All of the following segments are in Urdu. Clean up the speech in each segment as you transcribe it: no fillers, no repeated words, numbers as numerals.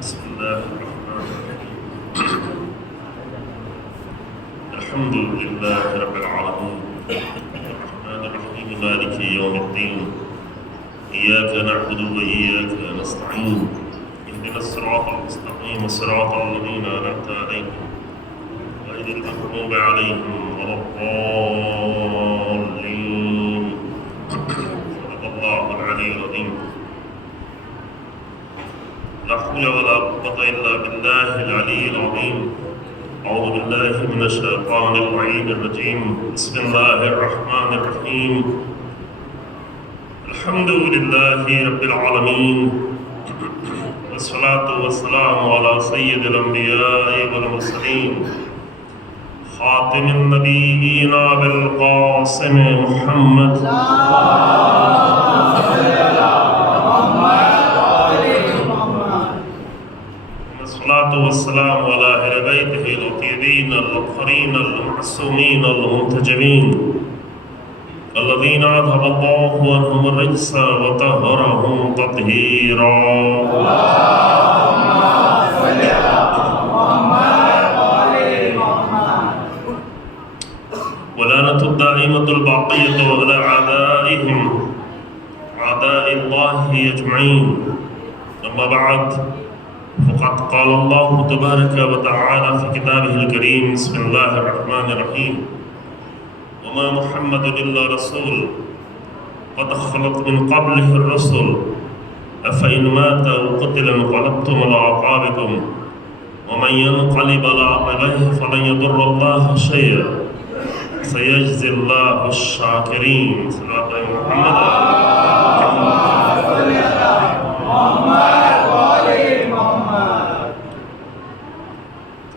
بسم الله الرحمن الرحيم. الحمد لله رب العالمين الرحمن الرحيم مالك يوم الدين إياك نعبد وإياك نستعين اهدنا الصراط المستقيم صراط الذين أنعمت عليهم غير المغضوب عليهم ولا الضالين. صدق الله العلي العظيم. لا حول ولا قوة إلا بالله العلي العظيم. أعوذ بالله من الشيطان اللعين الرجيم. بسم الله الرحمن الرحيم. الحمد لله رب العالمين والصلاة والسلام على سيد الأنبياء والمرسلين خاتم النبيين بالقاسم محمد والصلاة والسلام على أهل بيته الطيبين الطاهرين المعصومين المنتجبين الذين أذهب الله عنهم الرجس وطهرهم تطهيرا. ولعنة الدائمة الباقية على أعدائهم أعداء الله أجمعين. أما بعد فقد قال الله تبارك وتعالى في كتابه الكريم. بسم الله الرحمن الرحيم. وما محمد إلا رسول قد خلت من قبله الرسل أفإن مات أو قتل انقلبتم على أعقابكم ومن ينقلب على عقبيه فلن يضر الله شيئا سيجزي الله الشاكرين. صلى الله عليه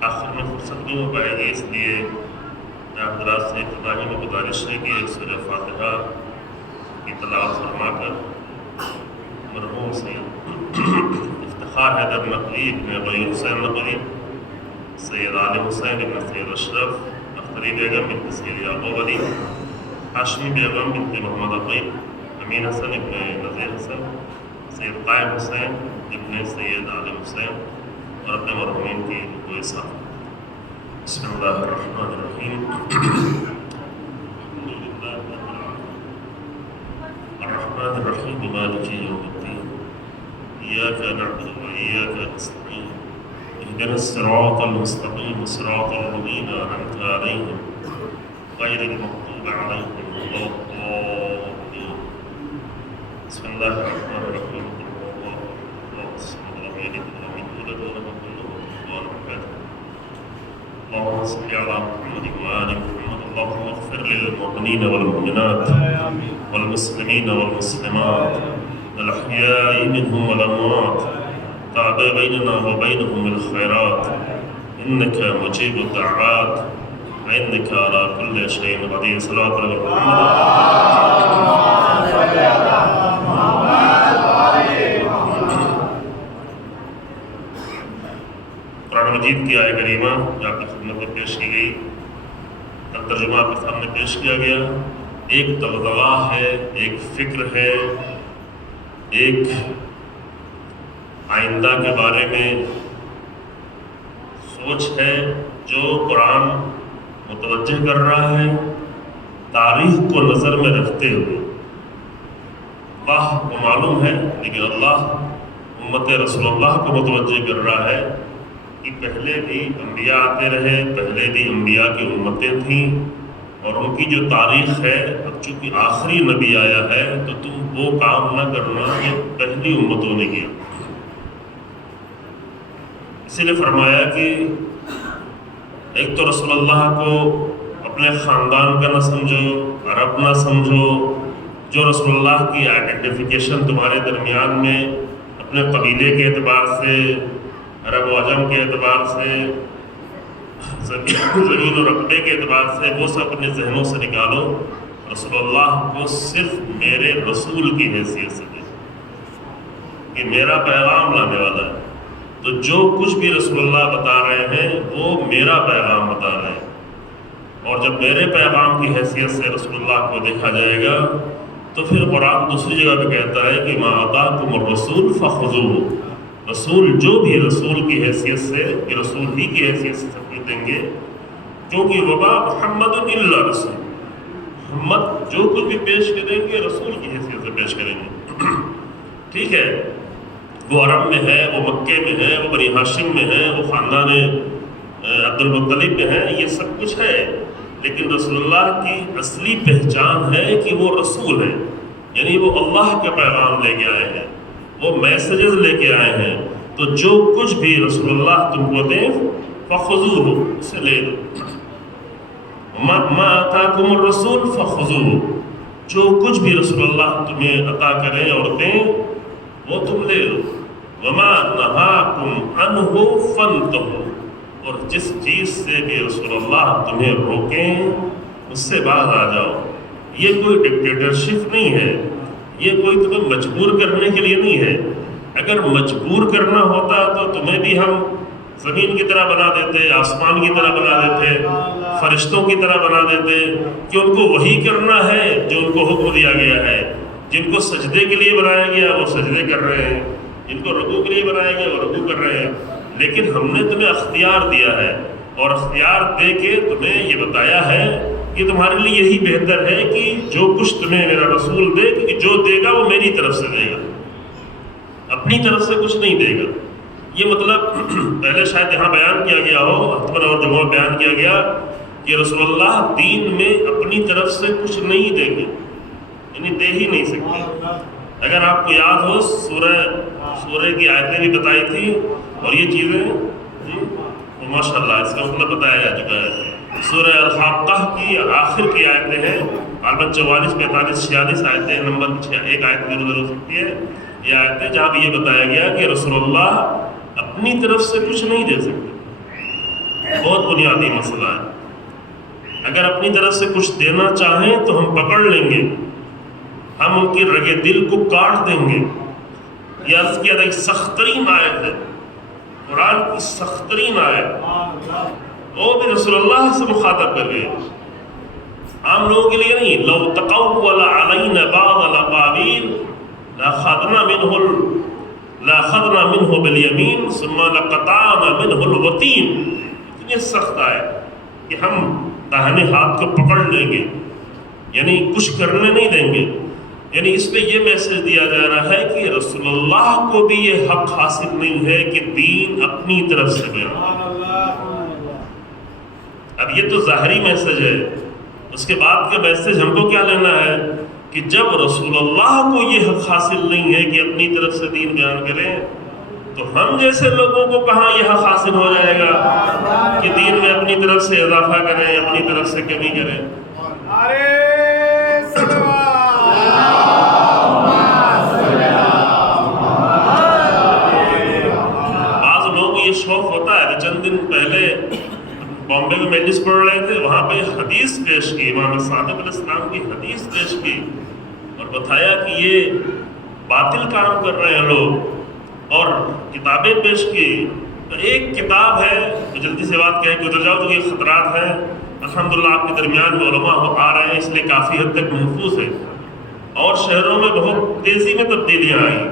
آخر میں فرصت دوں پائے گی، اس لیے میں حضرات سے ابتدائی میں گزارش ہے کہ ایک سورہ فاتحہ کی تلاوت فرما کر مرحوم سید افتخار حیدر نقوی ابن غیر حسین نقوی، سید عالم حسین ابن سید اشرف، اختری بیگم بنت سید یعقوب علی، ہاشمی بیگم بنت محمد عقیل، امین حسن ابن نذیر حسن، سید قائم حسین ابن سید عالم حسین اور اپنے مرحومین کی کوئی ساتھ. بسم اللہ الرحمن الرحیم. الرحمن الرحیم مالک یوم الدین ایاک نعبد وإیاک نستعین اهدنا الصراط المستقیم صراط الذین أنعمت علیہم غیر المغضوب علیہم ولا الضالین. بسم اللہ الرحمن الرحیم. اللهم صل على محمد وآل محمد. اللهم اغفر للمؤمنين والمؤمنات والمسلمين والمسلمات الأحياء منهم والأموات تابع بيننا وبينهم بالخيرات إنك مجيب الدعوات وإنك على كل شيء قدير. صلوات على قرآن مجید کی آیہ کریمہ جو آپ کی خدمت میں پیش کی گئی، ترجمہ آپ کے سامنے پیش کیا گیا. ایک دغدغہ ہے، ایک فکر ہے، ایک آئندہ کے بارے میں سوچ ہے جو قرآن متوجہ کر رہا ہے تاریخ کو نظر میں رکھتے ہوئے. اللہ کو معلوم ہے لیکن اللہ امت رسول اللہ کو متوجہ کر رہا ہے کہ پہلے بھی انبیاء آتے رہے، پہلے بھی انبیاء کی امتیں تھیں اور ان کی جو تاریخ ہے، اب چونکہ آخری نبی آیا ہے تو تم وہ کام نہ کرنا جو پہلی امتوں نے کیا. اسی لیے فرمایا کہ ایک تو رسول اللہ کو اپنے خاندان کا نہ سمجھو، عرب نہ سمجھو. جو رسول اللہ کی آئیڈینٹیفیکیشن تمہارے درمیان میں اپنے قبیلے کے اعتبار سے، عرب و عجم کے اعتبار سے، زمین و رقبے کے اعتبار سے، وہ سب اپنے ذہنوں سے نکالو. رسول اللہ کو صرف میرے رسول کی حیثیت سے دے کہ میرا پیغام لانے والا ہے. تو جو کچھ بھی رسول اللہ بتا رہے ہیں وہ میرا پیغام بتا رہے ہیں. اور جب میرے پیغام کی حیثیت سے رسول اللہ کو دیکھا جائے گا تو پھر قرآن دوسری جگہ پہ کہتا ہے کہ ما آتاکم الرسول فخذوہ، رسول جو بھی رسول کی حیثیت سے کہ رسول ہی کی حیثیت سے سب کچھ دیں گے، کیونکہ وما محمد الا رسول، محمد جو کچھ بھی پیش کریں گے رسول کی حیثیت سے پیش کریں گے. ٹھیک ہے، وہ عرب میں ہے، وہ مکے میں ہے، وہ بنی ہاشم میں ہے، وہ خاندان عبد المطلب میں ہے، یہ سب کچھ ہے، لیکن رسول اللہ کی اصلی پہچان ہے کہ وہ رسول ہے، یعنی وہ اللہ کا پیغام لے کے آئے ہیں، وہ میسیجز لے کے آئے ہیں. تو جو کچھ بھی رسول اللہ تم کو دیں فخذوہ، اسے لے لو. ما آتاکم الرسول فخذوہ، جو کچھ بھی رسول اللہ تمہیں عطا کریں اور دیں وہ تم لے لو. وما نہاکم عنہ فانتہوا، اور جس چیز سے کہ رسول اللہ تمہیں روکیں اس سے باز آ جاؤ. یہ کوئی ڈکٹیٹرشپ نہیں ہے، یہ کوئی تمہیں مجبور کرنے کے لیے نہیں ہے. اگر مجبور کرنا ہوتا تو تمہیں بھی ہم زمین کی طرح بنا دیتے، آسمان کی طرح بنا دیتے، فرشتوں کی طرح بنا دیتے کہ ان کو وہی کرنا ہے جو ان کو حکم دیا گیا ہے. جن کو سجدے کے لیے بنایا گیا وہ سجدے کر رہے ہیں، جن کو رکوع کے لیے بنایا گیا وہ رکوع کر رہے ہیں. لیکن ہم نے تمہیں اختیار دیا ہے، اور اختیار دے کے تمہیں یہ بتایا ہے کہ تمہارے لیے یہی بہتر ہے کہ جو کچھ تمہیں میرا رسول دے، کہ جو دے گا وہ میری طرف سے دے گا، اپنی طرف سے کچھ نہیں دے گا. یہ مطلب پہلے شاید یہاں بیان کیا گیا ہو، احتمال اور جمعہ بیان کیا گیا کہ رسول اللہ دین میں اپنی طرف سے کچھ نہیں دیں گے، یعنی دے ہی نہیں سکتے. اگر آپ کو یاد ہو سورہ کی آیتیں بھی بتائی تھی، اور یہ چیزیں ماشاء اللہ اس کا مطلب بتایا جا چکا ہے. سورہ الحاقہ کی آخر کی آیتیں ہیں، البتہ 44 45 46 آیتیں، نمبر ایک آیت ادھر ادھر ہو سکتی ہے. یہ آیتیں جہاں بھی یہ بتایا گیا کہ رسول اللہ اپنی طرف سے کچھ نہیں دے سکتے. بہت بنیادی مسئلہ ہے. اگر اپنی طرف سے کچھ دینا چاہیں تو ہم پکڑ لیں گے، ہم ان کی رگے دل کو کاٹ دیں گے. یہ عرض کیا تھا کہ سخت ترین آیت ہے، قرآن کی سخت ترین آیت، وہ بھی رسول اللہ سے مخاطب کر گئے، عام لوگوں کے لیے نہیں. لو تقول علینا بعض الاقاویل لاخذنا منه بالیمین ثم لقطعنا منه الوتین. اتنی سخت آیت کہ ہم داہنے ہاتھ کو پکڑ لیں گے، یعنی کچھ کرنے نہیں دیں گے. یعنی اس پہ یہ میسج دیا جا رہا ہے کہ رسول اللہ کو بھی یہ حق حاصل نہیں ہے کہ دین اپنی طرف سے بیان. اب یہ تو ظاہری میسج ہے، اس کے بعد کا میسج ہم کو کیا لینا ہے کہ جب رسول اللہ کو یہ حق حاصل نہیں ہے کہ اپنی طرف سے دین بیان کریں، تو ہم جیسے لوگوں کو کہاں یہ حق حاصل ہو جائے گا کہ دین میں اپنی طرف سے اضافہ کریں، اپنی طرف سے کمی کریں. بعض لوگوں کو یہ شوق ہوتا ہے. چند دن پہلے بامبے میں مجلس پڑھ رہے تھے، وہاں پہ حدیث پیش کی، امام صادق علیہ السلام کی حدیث پیش کی، اور بتایا کہ یہ باطل کام کر رہے ہیں لوگ، اور کتابیں پیش کی. تو ایک کتاب ہے، جلدی سے بات کہہ کے گزر جاؤ، تو یہ خطرات ہیں الحمدللہ آپ کے درمیان میں علماء آ رہے ہیں، اس لیے کافی حد تک محفوظ ہے، اور شہروں میں بہت تیزی میں تبدیلیاں آئیں.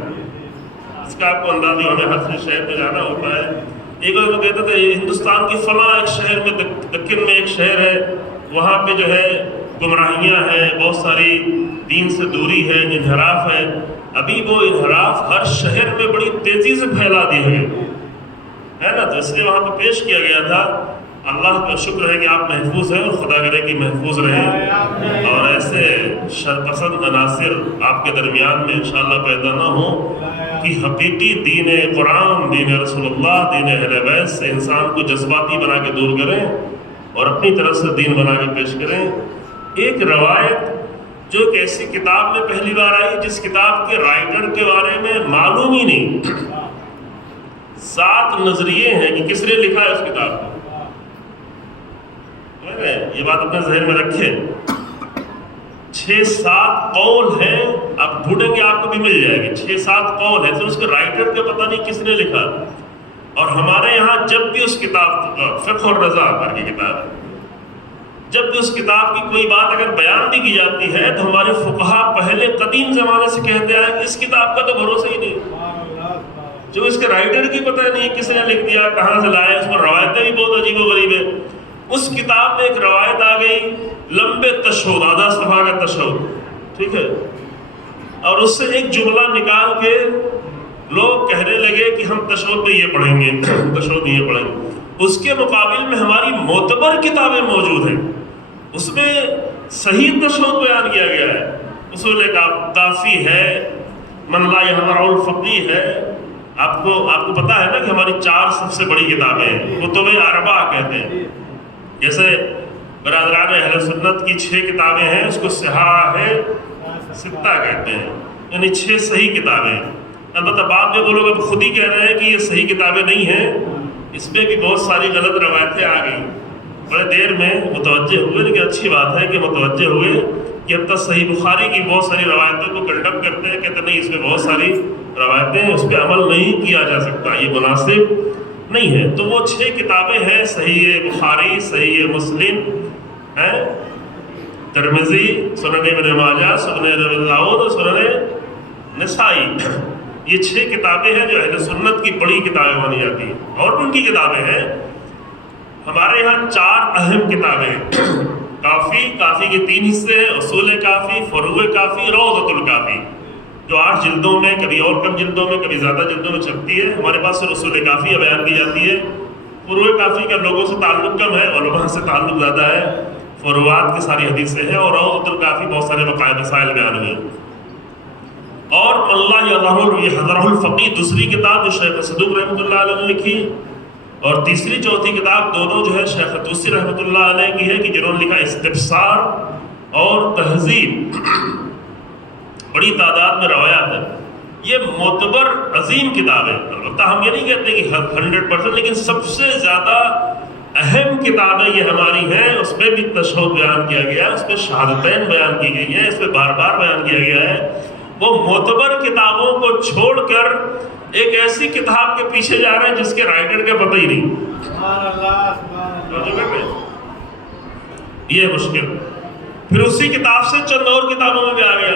اس کا آپ کو اندازہ ہمیں ہر شہر میں جانا ہوتا ہے. ایک وہ کہتے تھے ہندوستان کی فلاں ایک شہر میں، دکن میں ایک شہر ہے، وہاں پہ جو ہے گمراہیاں ہیں، بہت ساری دین سے دوری ہے، انحراف ہے. ابھی وہ انحراف ہر شہر میں بڑی تیزی سے پھیلا دیے گئے ہے نا. تو اس لیے وہاں پہ پیش کیا گیا تھا. اللہ کا شکر ہے کہ آپ محفوظ ہیں، اور خدا کرے کہ محفوظ رہیں، اور ایسے شرپسند عناصر آپ کے درمیان میں انشاءاللہ پیدا نہ ہوں کہ حقیقی دین قرآن، دین رسول اللہ، دین اہل بیت سے انسان کو جذباتی بنا کے دور کریں اور اپنی طرف سے دین بنا کے پیش کریں. ایک روایت جو ایک ایسی کتاب میں پہلی بار آئی جس کتاب کے رائٹر کے بارے میں معلوم ہی نہیں، 7 نظریے ہیں کہ کس نے لکھا ہے اس کتاب کو. یہ بات اپنے ذہن میں رکھیں. 6-7 قول ہیں، آپ ڈھونڈیں گے آپ کو بھی مل جائے گی. 6-7 قول ہیں، تو اس کے رائٹر کا پتہ نہیں کس نے لکھا. اور ہمارے یہاں جب بھی اس کتاب فقہ الرضا کر کی کتاب ہے، جب بھی اس کتاب کی کوئی بات اگر بیان بھی کی جاتی ہے تو ہمارے فقہا پہلے قدیم زمانے سے کہتے ہیں کہ اس کتاب کا تو بھروسہ ہی نہیں. جو اس کے رائٹر کی پتہ نہیں کس نے لکھ دیا، کہاں سے لایا، اس پر روایتیں بھی بہت عجیب و غریب ہیں۔ اس کتاب میں ایک روایت آ گئی لمبے تشہد، آدھا صفحہ کا تشہد، ٹھیک ہے، اور اس سے ایک جملہ نکال کے لوگ کہنے لگے کہ ہم تشہد میں یہ پڑھیں گے، تشہد میں یہ پڑھیں گے۔ اس کے مقابل میں ہماری معتبر کتابیں موجود ہیں، اس میں صحیح تشہد بیان کیا گیا ہے، اصول کافی ہے، من لا یحضر الفقیہ ہے۔ آپ کو پتہ ہے نا کہ ہماری 4 سب سے بڑی کتابیں ہیں، کتب اربعہ کہتے ہیں، جیسے برادران اہل سنت کی 6 کتابیں ہیں، اس کو صحاح ستہ کہتے ہیں، یعنی 6 صحیح کتابیں ہیں۔ البتہ بعد میں وہ لوگ اب خود ہی کہہ رہے ہیں کہ یہ صحیح کتابیں نہیں ہیں، اس میں بھی بہت ساری غلط روایتیں آ گئی۔ بڑے دیر میں متوجہ ہوئے، لیکن اچھی بات ہے کہ متوجہ ہوئے کہ اب تک صحیح بخاری کی بہت ساری روایتوں کو کنڈم کرتے ہیں، کہتے نہیں اس میں بہت ساری روایتیں ہیں، اس پہ عمل نہیں کیا جا سکتا، یہ مناسب نہیں ہے۔ تو وہ 6 کتابیں ہیں، صحیح بخاری، صحیح مسلم ہے، ترمذی، سنن ابن ماجہ، سنن ابی داؤد اور سنن نسائی۔ یہ 6 کتابیں ہیں جو اہل سنت کی بڑی کتابیں مانی جاتی ہیں، اور ان کی کتابیں ہیں۔ ہمارے یہاں 4 اہم کتابیں، کافی کے 3 حصے ہیں، اصول کافی، فروع کافی، روضۃ الکافی، جو 8 جلدوں میں، کبھی اور کم جلدوں میں، کبھی زیادہ جلدوں میں چھپتی ہے۔ ہمارے پاس صرف اصول کافی بیان کی جاتی ہے۔ فروع کافی کا لوگوں سے تعلق کم ہے، علماء سے تعلق زیادہ ہے، فروعات کی ساری حدیثیں ہیں، اور روضۃ الکافی بہت سارے بقایا مسائل بیان ہوئے۔ اور اللہ یحضرہ الفقیہ دوسری کتاب جو شیخ صدوق رحمۃ اللہ علیہ نے لکھی، اور تیسری چوتھی کتاب دونوں جو ہے شیخ توسی رحمۃ اللہ علیہ کی ہے، کہ جنہوں نے لکھا استبصار اور تہذیب، بڑی تعداد میں روایات ہیں۔ یہ معتبر عظیم کتاب ہے، البتہ ہم یہ نہیں کہتے کہ 100%، لیکن سب سے زیادہ اہم کتابیں یہ ہماری ہیں۔ اس میں بھی تشہد بیان کیا گیا ہے، اس میں شہادتین بیان کی گئی ہیں، اس میں بار بار بیان کیا گیا ہے۔ وہ معتبر کتابوں کو چھوڑ کر ایک ایسی کتاب کے پیچھے جا رہے ہیں جس کے رائٹر کا پتہ ہی نہیں۔ یہ مشکل۔ پھر اسی کتاب سے چند اور کتابوں میں بھی آ گیا،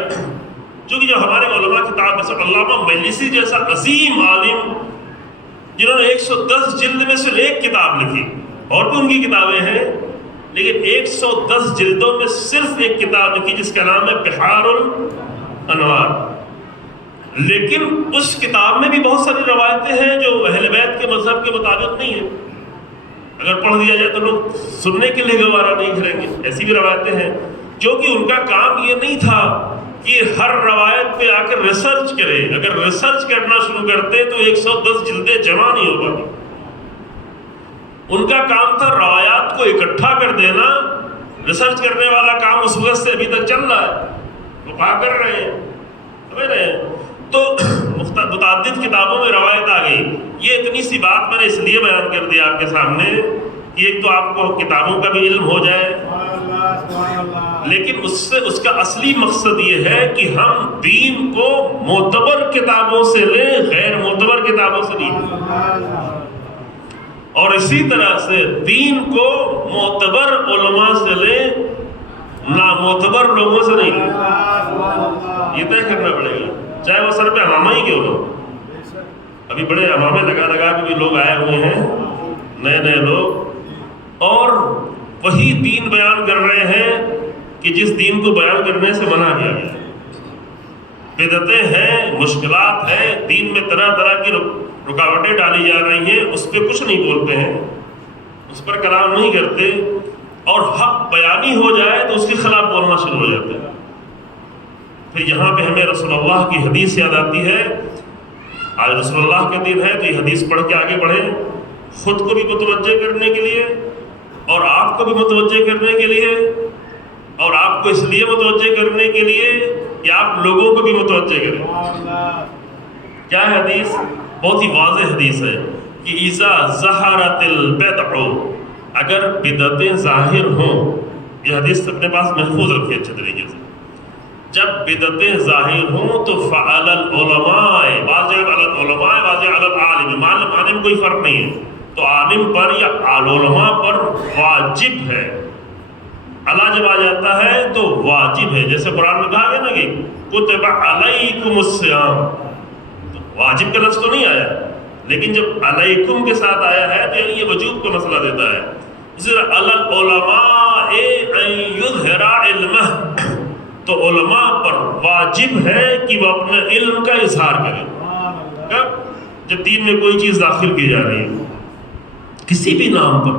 چونکہ جو ہمارے علماء کتاب میں سے علامہ مجلسی جیسا عظیم عالم، جنہوں نے 110 جلد میں صرف ایک کتاب لکھی، اور بھی ان کی کتابیں ہیں، لیکن 110 جلدوں میں صرف ایک کتاب لکھی جس کا نام ہے بحار الانوار۔ لیکن اس کتاب میں بھی بہت ساری روایتیں ہیں جو اہل بیت کے مذہب کے مطابق نہیں ہیں، اگر پڑھ دیا جائے تو لوگ سننے کے لیے گوارا نہیں کریں گے۔ ایسی بھی روایتیں ہیں، جو کہ ان کا کام یہ نہیں تھا کہ ہر روایت پہ آ کر ریسرچ کرے۔ اگر ریسرچ کرنا شروع کرتے تو 110 جلدیں جمع نہیں ہو پاتی۔ ان کا کام تھا روایات کو اکٹھا کر دینا۔ ریسرچ کرنے والا کام اس وقت سے ابھی تک چل رہا ہے، وہ کہاں کر رہے ہیں، سمجھ رہے ہیں؟ تو متعدد کتابوں میں روایت آ گئی۔ یہ اتنی سی بات میں نے اس لیے بیان کر دیا آپ کے سامنے کہ ایک تو آپ کو کتابوں کا بھی علم ہو جائے، لیکن اس کا اصلی مقصد یہ ہے کہ ہم دین کو معتبر کتابوں سے لیں، غیر معتبر کتابوں سے نہیں، اور اسی طرح سے دین کو معتبر علماء سے لیں، نامعتبر لوگوں سے نہیں لیں۔ یہ طے کرنا پڑے گا، چاہے وہ سر پہ امامہ ہی کیوں ہو۔ ابھی بڑے امامے لگا کے بھی لوگ آئے ہوئے ہیں، نئے لوگ، اور وہی دین بیان کر رہے ہیں کہ جس دین کو بیان کرنے سے منع کیا گیا۔ بدعتیں ہیں، مشکلات ہیں، دین میں طرح طرح کی رکاوٹیں ڈالی جا رہی ہیں، اس پہ کچھ نہیں بولتے ہیں، اس پر کلام نہیں کرتے، اور حق بیانی ہو جائے تو اس کے خلاف بولنا شروع ہو جاتے ہیں۔ پھر یہاں پہ ہمیں رسول اللہ کی حدیث یاد آتی ہے۔ آج رسول اللہ کے دن ہے تو یہ حدیث پڑھ کے آگے بڑھیں، خود کو بھی متوجہ کرنے کے لیے، اور آپ کو بھی متوجہ کرنے کے لیے، اور آپ کو اس لیے متوجہ کرنے کے لیے کہ آپ لوگوں کو بھی متوجہ کریں۔ کیا ہے حدیث؟ بہت ہی واضح حدیث ہے کہ اذا ظہرت البدع، اگر بدعتیں ظاہر ہوں، یہ حدیث اپنے پاس محفوظ رکھیے اچھے طریقے سے، جب بدعتیں ظاہر ہوں تو فعلی العلماء، بعض جگہ علی العلماء، بعض جگہ علی العالم، عالم کوئی فرق نہیں ہے، تو عالم پر یا علماء پر واجب ہے۔ اللہ جب آ جاتا ہے تو واجب ہے، جیسے قرآن میں کہا گیا نا کہ کتب علیکم الصیام، تو واجب کا لفظ تو نہیں آیا، لیکن جب علیکم کے ساتھ آیا ہے تو یعنی یہ وجوب کا مسئلہ دیتا ہے. العلماء ان یظہر علمہ، تو علماء پر واجب ہے کہ وہ اپنے علم کا اظہار کریں. کب؟ جب دین میں کوئی چیز داخل کی جا رہی ہے کسی بھی نام پر،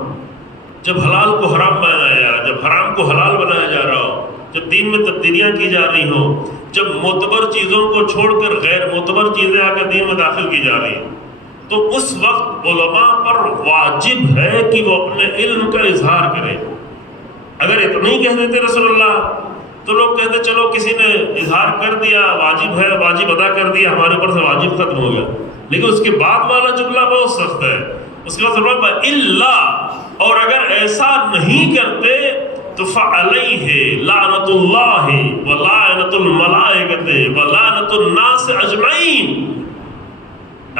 جب حلال کو حرام بنایا جا رہا، جب حرام کو حلال بنایا جا رہا ہو، جب دین میں تبدیلیاں کی جا رہی ہوں، جب معتبر چیزوں کو چھوڑ کر غیر معتبر چیزیں آ کر دین میں داخل کی جا رہی ہیں، تو اس وقت علماء پر واجب ہے کہ وہ اپنے علم کا اظہار کریں. اگر اتنا ہی کہہ دیتے رسول اللہ تو لوگ کہتے چلو کسی نے اظہار کر دیا، واجب ہے، واجب ادا کر دیا، ہمارے اوپر سے واجب ختم ہو گیا. لیکن اس کے بعد والا جملہ بہت سخت ہے. اس کے بعد الا، اور اگر ایسا نہیں کرتے تو فعلیہ لعنت اللہ ولعنت الملائکۃ ولعنت الناس اجمعین.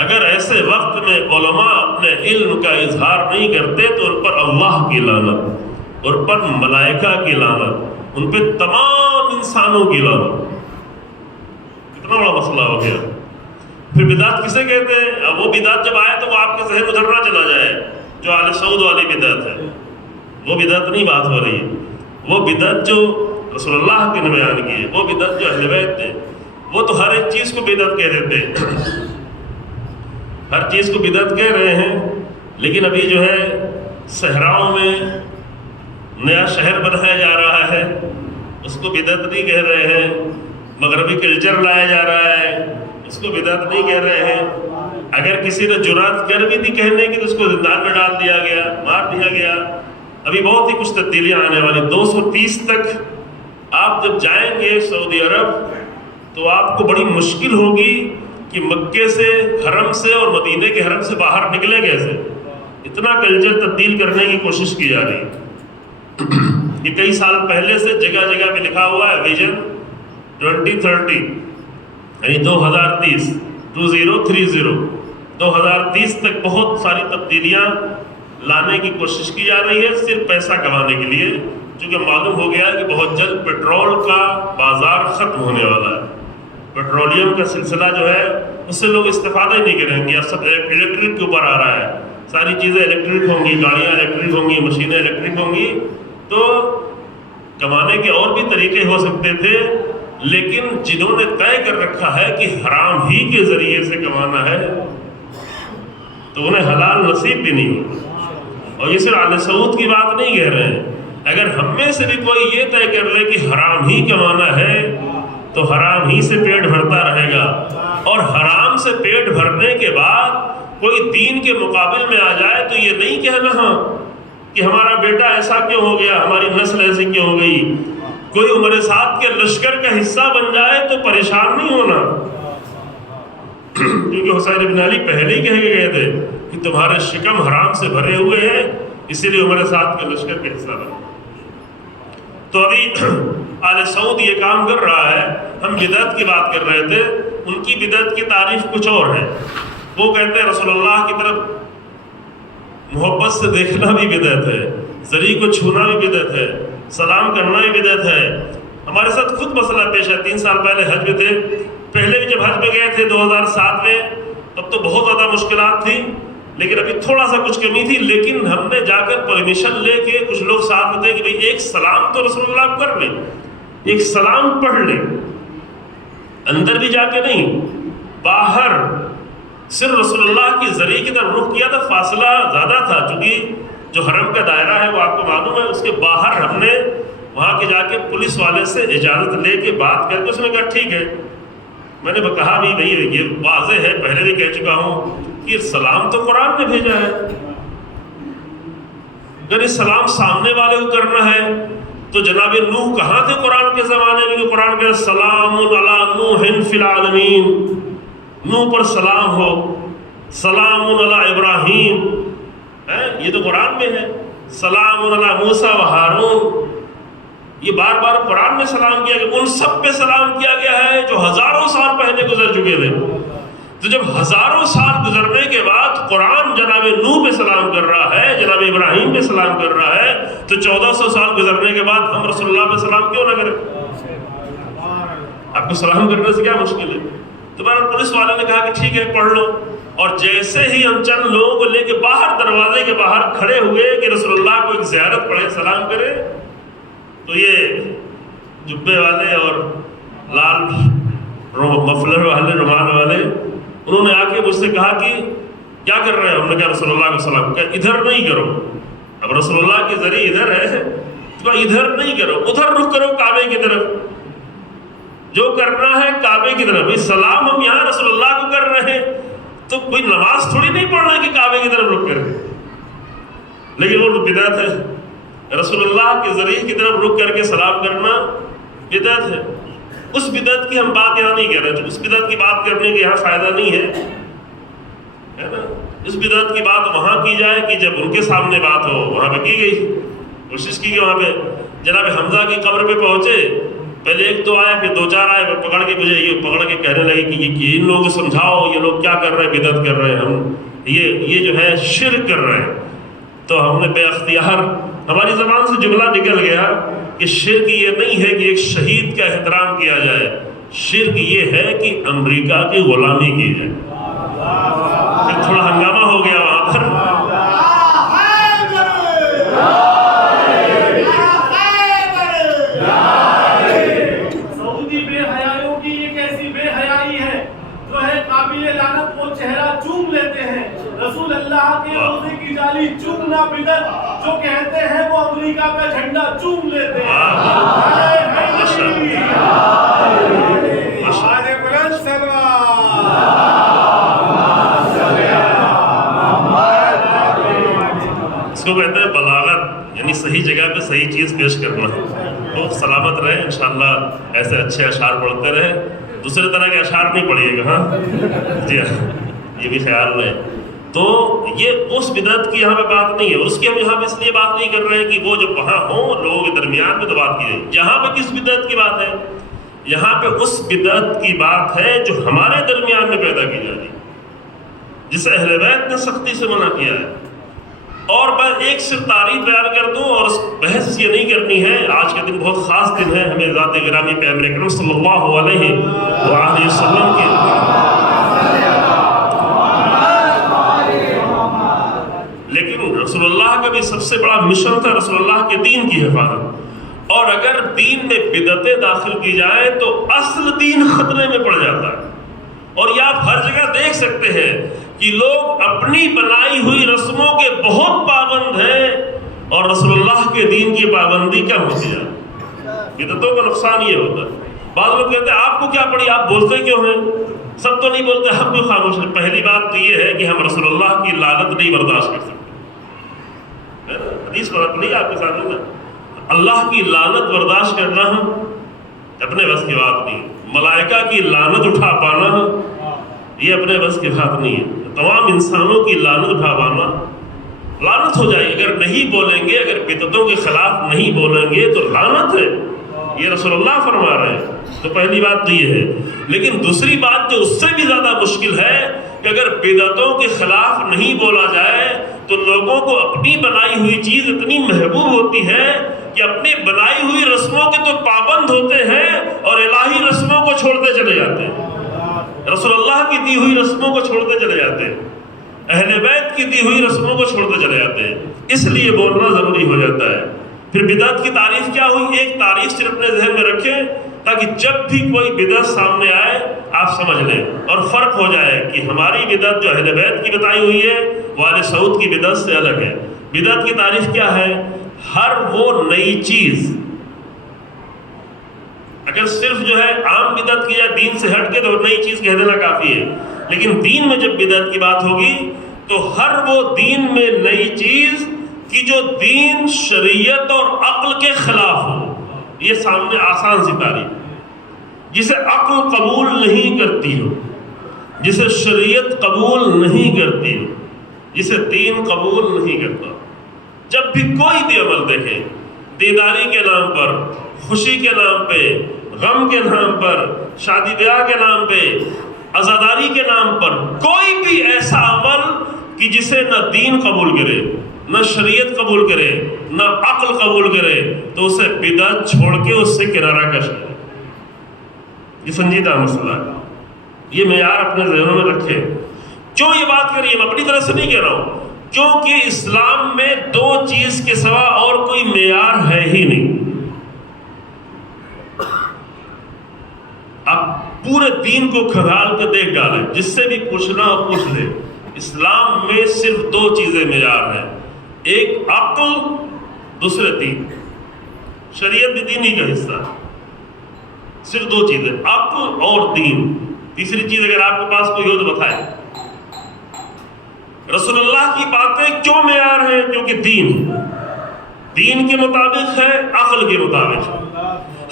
اگر ایسے وقت میں علماء اپنے علم کا اظہار نہیں کرتے تو ان پر اللہ کی لعنت، اور پر ملائکہ کی لعنت، ان پہ تمام انسانوں کی لعنت. کتنا بڑا مسئلہ ہو گیا. پھر بدعت کسے کہتے ہیں؟ وہ بدعت جب آئے تو وہ آپ کے ذہن ادھر نہ چلا جائے جو آل سعود والی بدعت ہے. وہ بدعت نہیں بات ہو رہی ہے. وہ بدعت جو رسول اللہ نے بیان کی ہے، وہ بدعت جو اہل بیت تھے، وہ تو ہر ایک چیز کو بدعت کہہ دیتے ہیں، ہر چیز کو بدعت کہہ رہے ہیں. لیکن ابھی جو ہے صحراؤں میں نیا شہر بنایا جا رہا ہے، اس کو بدعت نہیں کہہ رہے ہیں. مغربی کلچر لایا جا رہا ہے، اس کو بدعت نہیں کہہ رہے ہیں. اگر کسی نے جرات کر بھی تھی کہنے کی تو اس کو زندان میں ڈال دیا گیا، مار دیا گیا. ابھی بہت ہی کچھ تبدیلیاں آنے والی. 230 تک آپ جب جائیں گے سعودی عرب تو آپ کو بڑی مشکل ہوگی کہ مکے سے، حرم سے اور مدینے کے حرم سے باہر نکلے کیسے. اتنا کلچر تبدیل کرنے کی کوشش کی جا رہی ہے. یہ کئی سال پہلے سے جگہ جگہ پہ لکھا ہوا ہے ویژن 2030، یعنی 2030 2030 تک بہت ساری تبدیلیاں لانے کی کوشش کی جا رہی ہے صرف پیسہ کمانے کے لیے. چونکہ معلوم ہو گیا کہ بہت جلد پیٹرول کا بازار ختم ہونے والا ہے. پیٹرولیم کا سلسلہ جو ہے اس سے لوگ استفادہ ہی نہیں کریں گے. اب سب الیکٹرک کے اوپر آ رہا ہے، ساری چیزیں الیکٹرک ہوں گی، گاڑیاں الیکٹرک ہوں گی، مشینیں الیکٹرک ہوں گی. تو کمانے کے اور بھی طریقے ہو سکتے تھے، لیکن جنہوں نے طے کر رکھا ہے کہ حرام ہی کے ذریعے سے کمانا ہے تو انہیں حلال نصیب بھی نہیں ہوگا. اور یہ صرف آل سعود کی بات نہیں کہہ رہے ہیں. اگر ہم میں سے بھی کوئی یہ طے کر لے کہ حرام ہی کمانا ہے تو حرام ہی سے پیٹ بھرتا رہے گا. اور حرام سے پیٹ بھرنے کے بعد کوئی دین کے مقابل میں آ جائے تو یہ نہیں کہنا کہ ہمارا بیٹا ایسا کیوں ہو گیا، ہماری نسل ایسی کیوں ہو گئی. کوئی عمر سعد کے لشکر کا حصہ بن جائے تو پریشان نہیں ہونا، کیونکہ حسین بن علی پہلے ہی کہہ کے گئے تھے کہ تمہارے شکم حرام سے بھرے ہوئے ہیں، اسی لیے عمر سعد کے لشکر کا حصہ بنے. تو ابھی آل سعود یہ کام کر رہا ہے. ہم بدعت کی بات کر رہے تھے، ان کی بدعت کی تعریف کچھ اور ہے. وہ کہتے ہیں رسول اللہ کی طرف محبت سے دیکھنا بھی بدعت ہے، زری کو چھونا بھی بدعت ہے، سلام کرنا بھی بدعت ہے. ہمارے ساتھ خود مسئلہ پیش ہے. 3 سال پہلے حج میں تھے. پہلے بھی جب حج میں گئے تھے 2007 میں، تب تو بہت زیادہ مشکلات تھی، لیکن ابھی تھوڑا سا کچھ کمی تھی. لیکن ہم نے جا کر پرمیشن لے کے، کچھ لوگ ساتھ ہوتے کہ بھئی ایک سلام تو رسول اللہ کر لیں، ایک سلام پڑھ لیں، اندر بھی جا کے نہیں، باہر صرف رسول اللہ کی ذریعے کی طرف رخ کیا تھا. فاصلہ زیادہ تھا چونکہ جو حرم کا دائرہ ہے وہ آپ کو معلوم ہے، اس کے باہر ہم نے وہاں کے جا کے پولیس والے سے اجازت لے کے بات کر کے اس نے کہا ٹھیک ہے. میں نے کہا بھی بھئی یہ واضح ہے، پہلے بھی کہہ چکا ہوں کہ سلام تو قرآن نے بھیجا ہے. اگر یہ سلام سامنے والے کو کرنا ہے تو جناب نوح کہاں تھے قرآن کے زمانے میں کہ قرآن کے سلام علی نوح فی العالمین، نوح پر سلام ہو، سلام علی ابراہیم، یہ تو قرآن میں ہے. سلام علی موسیٰ و ہارون، یہ بار بار قرآن میں سلام کیا گیا. ان سب پہ سلام کیا گیا ہے جو ہزاروں سال پہلے گزر چکے تھے. تو جب ہزاروں سال گزرنے کے بعد قرآن جناب نوح پہ سلام کر رہا ہے، جناب ابراہیم پہ سلام کر رہا ہے، تو 1400 سال گزرنے کے بعد ہم رسول اللہ پہ سلام کیوں نہ کریں؟ آپ کو سلام کرنے سے کیا مشکل ہے؟ تو پولیس والے نے کہا کہ ٹھیک ہے پڑھ لو. اور جیسے ہی ہم چند لوگوں کو لے کے باہر دروازے کے باہر کھڑے ہوئے کہ رسول اللہ کو ایک زیارت پڑھے سلام کرے، تو یہ جبے والے اور لال مفلر والے رومال والے انہوں نے آ کے مجھ سے کہا کہ کیا کر رہے ہیں؟ ہم نے کہا رسول اللہ کو سلام، کہ ادھر نہیں کرو، اب رسول اللہ کے ذریعے ادھر ہے تو ادھر نہیں کرو، ادھر رخ کرو کعبے کی طرف، جو کرنا ہے کعبے کی طرف۔ سلام ہم یہاں رسول اللہ کو کر رہے ہیں تو کوئی نماز تھوڑی نہیں پڑھنا کہ کعبے کی طرف رخ کرے، لیکن وہ بدعت ہے۔ رسول اللہ کے ذریعے کی طرف رخ کر کے سلام کرنا بدعت ہے۔ اس بدعت کی ہم بات یہاں نہیں کر رہے، اس بدعت کی بات کرنے کے یہاں فائدہ نہیں ہے نا۔ اس بدعت کی بات وہاں کی جائے کہ جب ان کے سامنے بات ہو، وہاں پہ کی گئی، کوشش کی کہ وہاں پہ جناب حمزہ کی قبر پہ پہنچے، پہلے ایک تو آئے پھر دو چار آئے، پکڑ کے مجھے یہ پکڑ کے کہنے لگے کہ ان لوگوں کو سمجھاؤ، یہ لوگ کیا کر رہے ہیں، بدعت کر رہے ہیں، ہم یہ جو ہے شرک کر رہے ہیں۔ تو ہم نے بے اختیار ہماری زبان سے جملہ نکل گیا کہ شرک یہ نہیں ہے کہ ایک شہید کا احترام کیا جائے، شرک یہ ہے کہ امریکہ کی غلامی کی جائے۔ پھر تھوڑا ہنگامہ ہو گیا وہاں پر۔ سعودی بے حیائیوں کی ایک ایسی بے حیائی ہے جو ہے قابل لعنت، وہ چہرہ چوم لیتے ہیں، رسول اللہ کے روضے کی جالی چومنا بدعت، جو کہتے ہیں وہ امریکہ کا جھنڈا چوم لیتے ہیں۔ اس کو کہتے ہیں بلاغت، یعنی صحیح جگہ پہ صحیح چیز پیش کرنا۔ تو سلامت رہے انشاءاللہ، ایسے اچھے اشعار پڑھتے رہے، دوسرے طرح کے اشعار نہیں پڑھیے گا، ہاں جی ہاں، یہ بھی خیال رہے۔ تو یہ اس بدعت کی یہاں پہ بات نہیں ہے، اس کی ہم یہاں پہ اس لیے بات نہیں کر رہے ہیں کہ وہ جب وہاں ہوں لوگوں کے درمیان میں تو بات کی جائے۔ یہاں پہ کس بدعت کی بات ہے؟ یہاں پہ اس بدعت کی بات ہے جو ہمارے درمیان میں پیدا کی جا رہی، جسے اہل بیت نے سختی سے منع کیا ہے۔ اور میں ایک صرف تعریف بیان کر دوں، اور اس بحث یہ نہیں کرنی ہے، آج کا دن بہت خاص دن ہے، ہمیں ذات گرامی پیغمبر اکرم صلی اللہ علیہ وآلہ وسلم کے لیکن رسول اللہ کا بھی سب سے بڑا مشن تھا رسول اللہ کے دین کی حفاظت، اور اگر دین میں بدعتیں داخل کی جائیں تو اصل دین خطرے میں پڑ جاتا ہے۔ اور یہ آپ ہر جگہ دیکھ سکتے ہیں کہ لوگ اپنی بنائی ہوئی رسموں کے بہت پابند ہیں اور رسول اللہ کے دین کی پابندی کم ہوتی جاتی۔ بدعتوں کا نقصان یہ ہوتا ہے، بعض لوگ کہتے ہیں آپ کو کیا پڑی، آپ بولتے کیوں ہیں؟ سب تو نہیں بولتے، ہم بھی خاموش ہیں۔ پہلی بات تو یہ ہے کہ ہم رسول اللہ کی لعنت نہیں برداشت کر سکتے، حدیث بات نہیں آپ کے سامنے نا، اللہ کی لعنت برداشت کرنا ہم اپنے بس کی بات نہیں، ملائکہ کی لعنت اٹھا پانا یہ اپنے بس کی بات نہیں ہے۔ تمام انسانوں کی لعنت اٹھا پانا، لعنت ہو جائے اگر نہیں بولیں گے، اگر بدعتوں کے خلاف نہیں بولیں گے تو لعنت ہے، یہ رسول اللہ فرما رہے ہیں۔ تو پہلی بات تو یہ ہے، لیکن دوسری بات جو اس سے بھی زیادہ مشکل ہے کہ اگر بدعتوں کے خلاف نہیں بولا جائے تو لوگوں کو اپنی بنائی ہوئی چیز اتنی محبوب ہوتی ہے کہ اپنی بنائی ہوئی رسموں کے تو پابند ہوتے ہیں اور الہی رسموں کو چھوڑتے چلے جاتے ہیں، رسول اللہ کی دی ہوئی رسموں کو چھوڑتے چلے جاتے ہیں، اہل بیت کی دی ہوئی رسموں کو چھوڑتے چلے جاتے ہیں۔ اس لیے بولنا ضروری ہو جاتا ہے۔ پھر بدعت کی تعریف کیا ہوئی؟ ایک تعریف صرف اپنے ذہن میں رکھیں تاکہ جب بھی کوئی بدعت سامنے آئے آپ سمجھ لیں اور فرق ہو جائے کہ ہماری بدعت جو اہل بیت کی بتائی ہوئی ہے وہ آل سعود کی بدعت سے الگ ہے۔ بدعت کی تعریف کیا ہے؟ ہر وہ نئی چیز، اگر صرف جو ہے عام بدعت کی جائے دین سے ہٹ کے تو نئی چیز کہہ دینا کافی ہے، لیکن دین میں جب بدعت کی بات ہوگی تو ہر وہ دین میں نئی چیز کہ جو دین، شریعت اور عقل کے خلاف ہو۔ یہ سامنے آسان سی تعریف، جسے عقل قبول نہیں کرتی ہو، جسے شریعت قبول نہیں کرتی ہو، جسے دین قبول نہیں کرتا۔ جب بھی کوئی بھی عمل دیکھیں، دیداری کے نام پر، خوشی کے نام پہ، غم کے نام پر، شادی بیاہ کے نام پہ، عزاداری کے نام پر، کوئی بھی ایسا عمل کہ جسے نہ دین قبول کرے، نہ شریعت قبول کرے، نہ عقل قبول کرے، تو اسے بدعت چھوڑ کے اس سے کنارہ کش کرے۔ یہ سنجیدہ مسئلہ ہے، یہ معیار اپنے ذہنوں میں رکھے۔ کیوں یہ بات کریے؟ میں اپنی طرف سے نہیں کہہ رہا ہوں، کیونکہ اسلام میں دو چیز کے سوا اور کوئی معیار ہے ہی نہیں۔ اب پورے دین کو کھنگال کے دیکھ ڈالیں، جس سے بھی پوچھنا ہو پوچھ لے، اسلام میں صرف دو چیزیں معیار ہیں، ایک عقل، دوسرے دین۔ شریعت بھی دین ہی کا حصہ ہے، صرف دو چیزیں، عقل اور دین۔ تیسری چیز اگر آپ کے پاس کوئی ہو تو بتائیں۔ رسول اللہ کی باتیں کیوں معیار ہیں؟ کیونکہ دین کے مطابق ہے، عقل کے مطابق ہے۔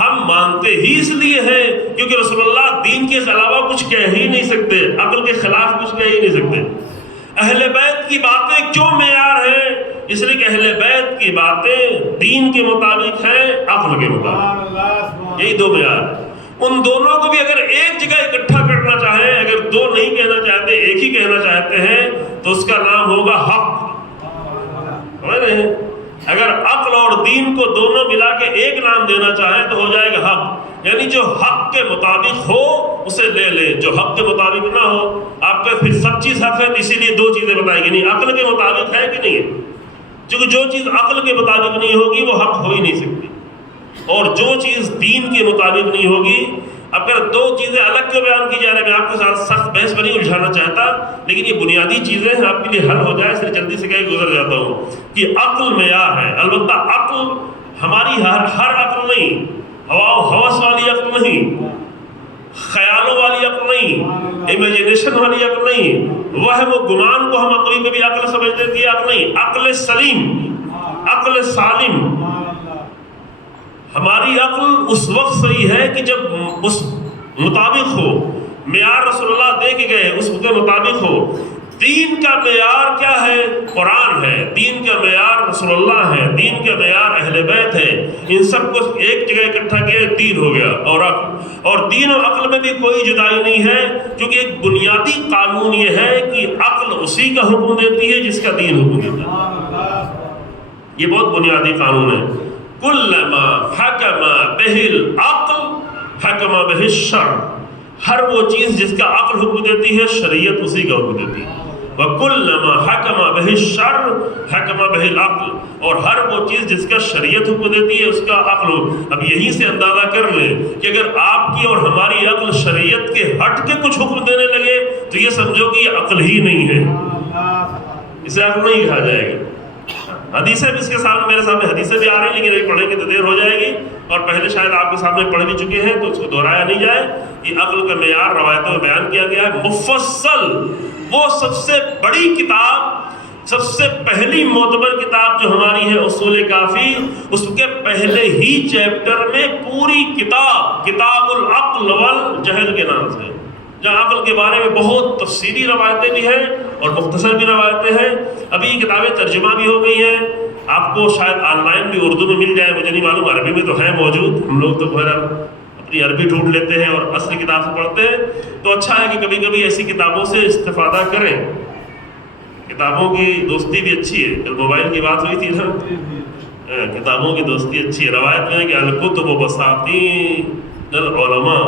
ہم مانتے ہی اس لیے ہیں کیونکہ رسول اللہ دین کے علاوہ کچھ کہہ ہی نہیں سکتے، عقل کے خلاف کچھ کہہ ہی نہیں سکتے۔ اہل بیت کی باتیں کیوں معیار ہیں؟ اس لیے کہ اہل بیت کی باتیں دین کے مطابق ہیں، عقل کے مطابق، یہی دو معیار ہیں۔ ان دونوں کو بھی اگر ایک جگہ اکٹھا کرنا چاہیں، اگر دو نہیں کہنا چاہتے، ایک ہی کہنا چاہتے ہیں، تو اس کا نام ہوگا حق۔ سمجھ رہے ہیں؟ اگر عقل اور دین کو دونوں ملا کے ایک نام دینا چاہیں تو ہو جائے گا حق، یعنی جو حق کے مطابق ہو اسے لے لے، جو حق کے مطابق نہ ہو آپ کا پھر سب چیز حق ہے، اسی لیے دو چیزیں بتائیں گے، نہیں عقل کے مطابق ہے کہ نہیں ہے، کیونکہ جو چیز عقل کے مطابق نہیں ہوگی وہ حق ہو ہی نہیں سکتی، اور جو چیز دین کے مطابق نہیں ہوگی۔ اگر دو چیزیں الگ کیوں بیان کی جا رہی ہیں، میں آپ کے ساتھ سخت بحث میں نہیں الجھانا چاہتا، لیکن یہ بنیادی چیزیں ہیں، آپ کے لیے حل ہو جائے، اس لیے جلدی سے کہیں گزر جاتا ہوں کہ عقل معیار ہے۔ البتہ عقل ہماری ہر عقل نہیں، ہوا و ہوس والی عقل نہیں، خیالوں والی عقل نہیں، امیجنیشن والی عقل نہیں، وہم و گمان کو ہم کبھی کبھی عقل سمجھتے تھے، عقل نہیں، عقل سلیم، عقل سالم۔ ہماری عقل اس وقت صحیح ہے کہ جب اس مطابق ہو، معیار رسول اللہ دے کے گئے اس کے مطابق ہو۔ دین کا معیار کیا ہے؟ قرآن ہے، دین کا معیار رسول اللہ ہے، دین کا معیار اہل بیت ہے، ان سب کو ایک جگہ اکٹھا کیا دین ہو گیا۔ اور دین اور عقل میں بھی کوئی جدائی نہیں ہے، کیونکہ ایک بنیادی قانون یہ ہے کہ عقل اسی کا حکم دیتی ہے جس کا دین حکم دیتا ہے، یہ بہت بنیادی قانون ہے۔ کلما حکم بہ العقل حکم بہ الشرع، ہر وہ چیز جس کا عقل حکم دیتی ہے شریعت اسی کا حکم دیتی ہے۔ وَكُلَّمَا حَكَمَ بِهِ الشَّرْعُ حَكَمَ بِهِ الْعَقْلُ، اور ہر وہ چیز جس کا شریعت حکم دیتی ہے اس کا عقل۔ اب یہیں سے اندازہ کر لیں کہ اگر آپ کی اور ہماری عقل شریعت کے ہٹ کے کچھ حکم دینے لگے تو یہ سمجھو کہ یہ عقل ہی نہیں ہے، اسے عقل نہیں کہا جائے گا۔ حدیثیں بھی اس کے سامنے، میرے سامنے حدیثیں بھی آ رہی ہیں، لیکن ابھی پڑھیں گے تو دیر ہو جائے گی، اور پہلے شاید آپ کے سامنے پڑھ بھی چکے ہیں تو اس کو دہرایا نہیں جائے۔ یہ عقل کا معیار روایتوں میں بیان کیا گیا ہے مفصل، وہ سب سے بڑی کتاب، سب سے پہلی معتبر کتاب جو ہماری ہے اصول کافی، اس کے پہلے ہی چیپٹر میں پوری کتاب العقل والجہل کے نام سے، جہاں عقل کے بارے میں بہت تفصیلی روایتیں بھی ہیں اور مختصر بھی روایتیں ہیں۔ ابھی یہ کتابیں ترجمہ بھی ہو گئی ہیں، آپ کو شاید آن لائن بھی اردو میں مل جائے، مجھے نہیں معلوم، عربی میں تو ہے موجود، ہم لوگ تو بہرحال اپنی عربی ڈھونڈ لیتے ہیں اور اصلی کتاب سے پڑھتے ہیں، تو اچھا ہے کہ کبھی کبھی ایسی کتابوں سے استفادہ کریں۔ کتابوں کی دوستی بھی اچھی ہے، کل موبائل کی بات ہوئی تھی نا، کتابوں کی دوستی اچھی ہے۔ روایت میں ہے کہ الکتب بساطین العلماء،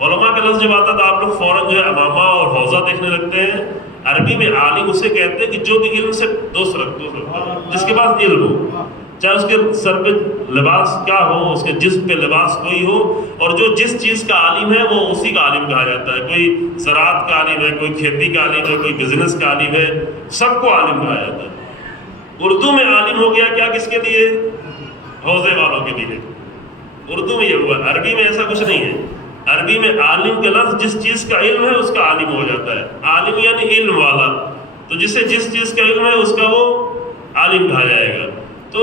علماء کا لفظ جب آتا ہے تو آپ لوگ فوراً جو ہے امامہ اور حوضہ دیکھنے لگتے ہیں۔ عربی میں عالم اسے کہتے ہیں کہ جو بھی علم سے دوست رکھتا ہے، جس کے پاس علم ہو، چاہے اس کے سر پہ لباس کیا ہو، اس کے جسم پہ لباس کوئی ہو، اور جو جس چیز کا عالم ہے وہ اسی کا عالم کہا جاتا ہے۔ کوئی زراعت کا عالم ہے، کوئی کھیتی کا عالم ہے، کوئی بزنس کا عالم ہے، سب کو عالم کہا جاتا ہے۔ اردو میں عالم ہو گیا کیا کس کے لیے؟ حوضے والوں کے لیے، اردو میں یہ ہوا، عربی میں ایسا کچھ نہیں ہے۔ عربی میں عالم کا لفظ جس چیز کا علم ہے اس کا عالم ہو جاتا ہے، عالم یعنی علم والا، تو جسے جس چیز کا علم ہے اس کا وہ عالم کہا جائے گا۔ تو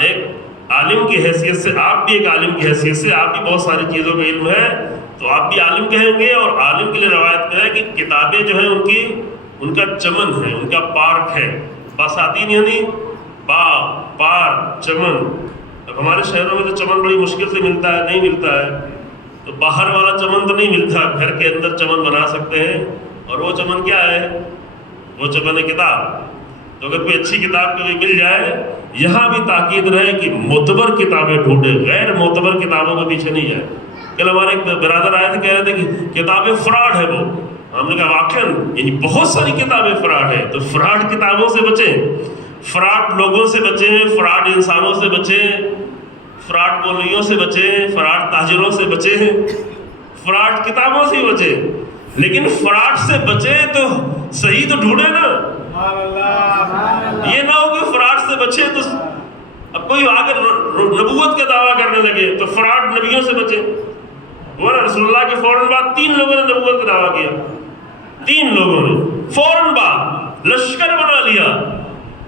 ایک عالم کی حیثیت سے، آپ بھی ایک عالم کی حیثیت سے، آپ بھی بہت ساری چیزوں کا علم ہے تو آپ بھی عالم کہیں گے، اور عالم کے لیے روایت میں ہے کہ کتابیں جو ہیں ان کا چمن ہے، ان کا پارک ہے، بساتین یعنی باغ، پارک، چمن۔ اب ہمارے شہروں میں تو چمن بڑی مشکل سے ملتا ہے، نہیں ملتا ہے، تو باہر والا چمن تو نہیں ملتا، گھر کے اندر چمن بنا سکتے ہیں، اور وہ چمن کیا ہے؟ وہ چمن ہے کتاب۔ تو اگر کوئی اچھی کتاب کبھی مل جائے، یہاں بھی تاکید رہے کہ معتبر کتابیں ڈھونڈے، غیر معتبر کتابوں کے پیچھے نہیں جائے۔ کل ہمارے ایک برادر آئے تھے، کہہ رہے تھے کہ کتابیں فراڈ ہے وہ، ہم نے کہا واقعاً یعنی بہت ساری کتابیں فراڈ ہے، تو فراڈ کتابوں سے بچیں، فراڈ لوگوں سے بچیں، فراڈ انسانوں سے بچیں، فراڈ مولویوں سے بچیں، فراڈ تاجروں سے بچیں، فراڈ کتابوں سے ہی بچیں، لیکن فراڈ سے بچیں تو صحیح تو ڈھونڈے نا۔ یہ نہ ہو کہ فراڈ سے بچے تو اب کوئی آ کر نبوت کا دعویٰ کرنے لگے تو فراڈ نبیوں سے بچے۔ وہ رسول اللہ کے فوراً بعد 3 لوگوں نے نبوت کا دعویٰ کیا، 3 لوگوں نے فوراً بعد لشکر بنا لیا۔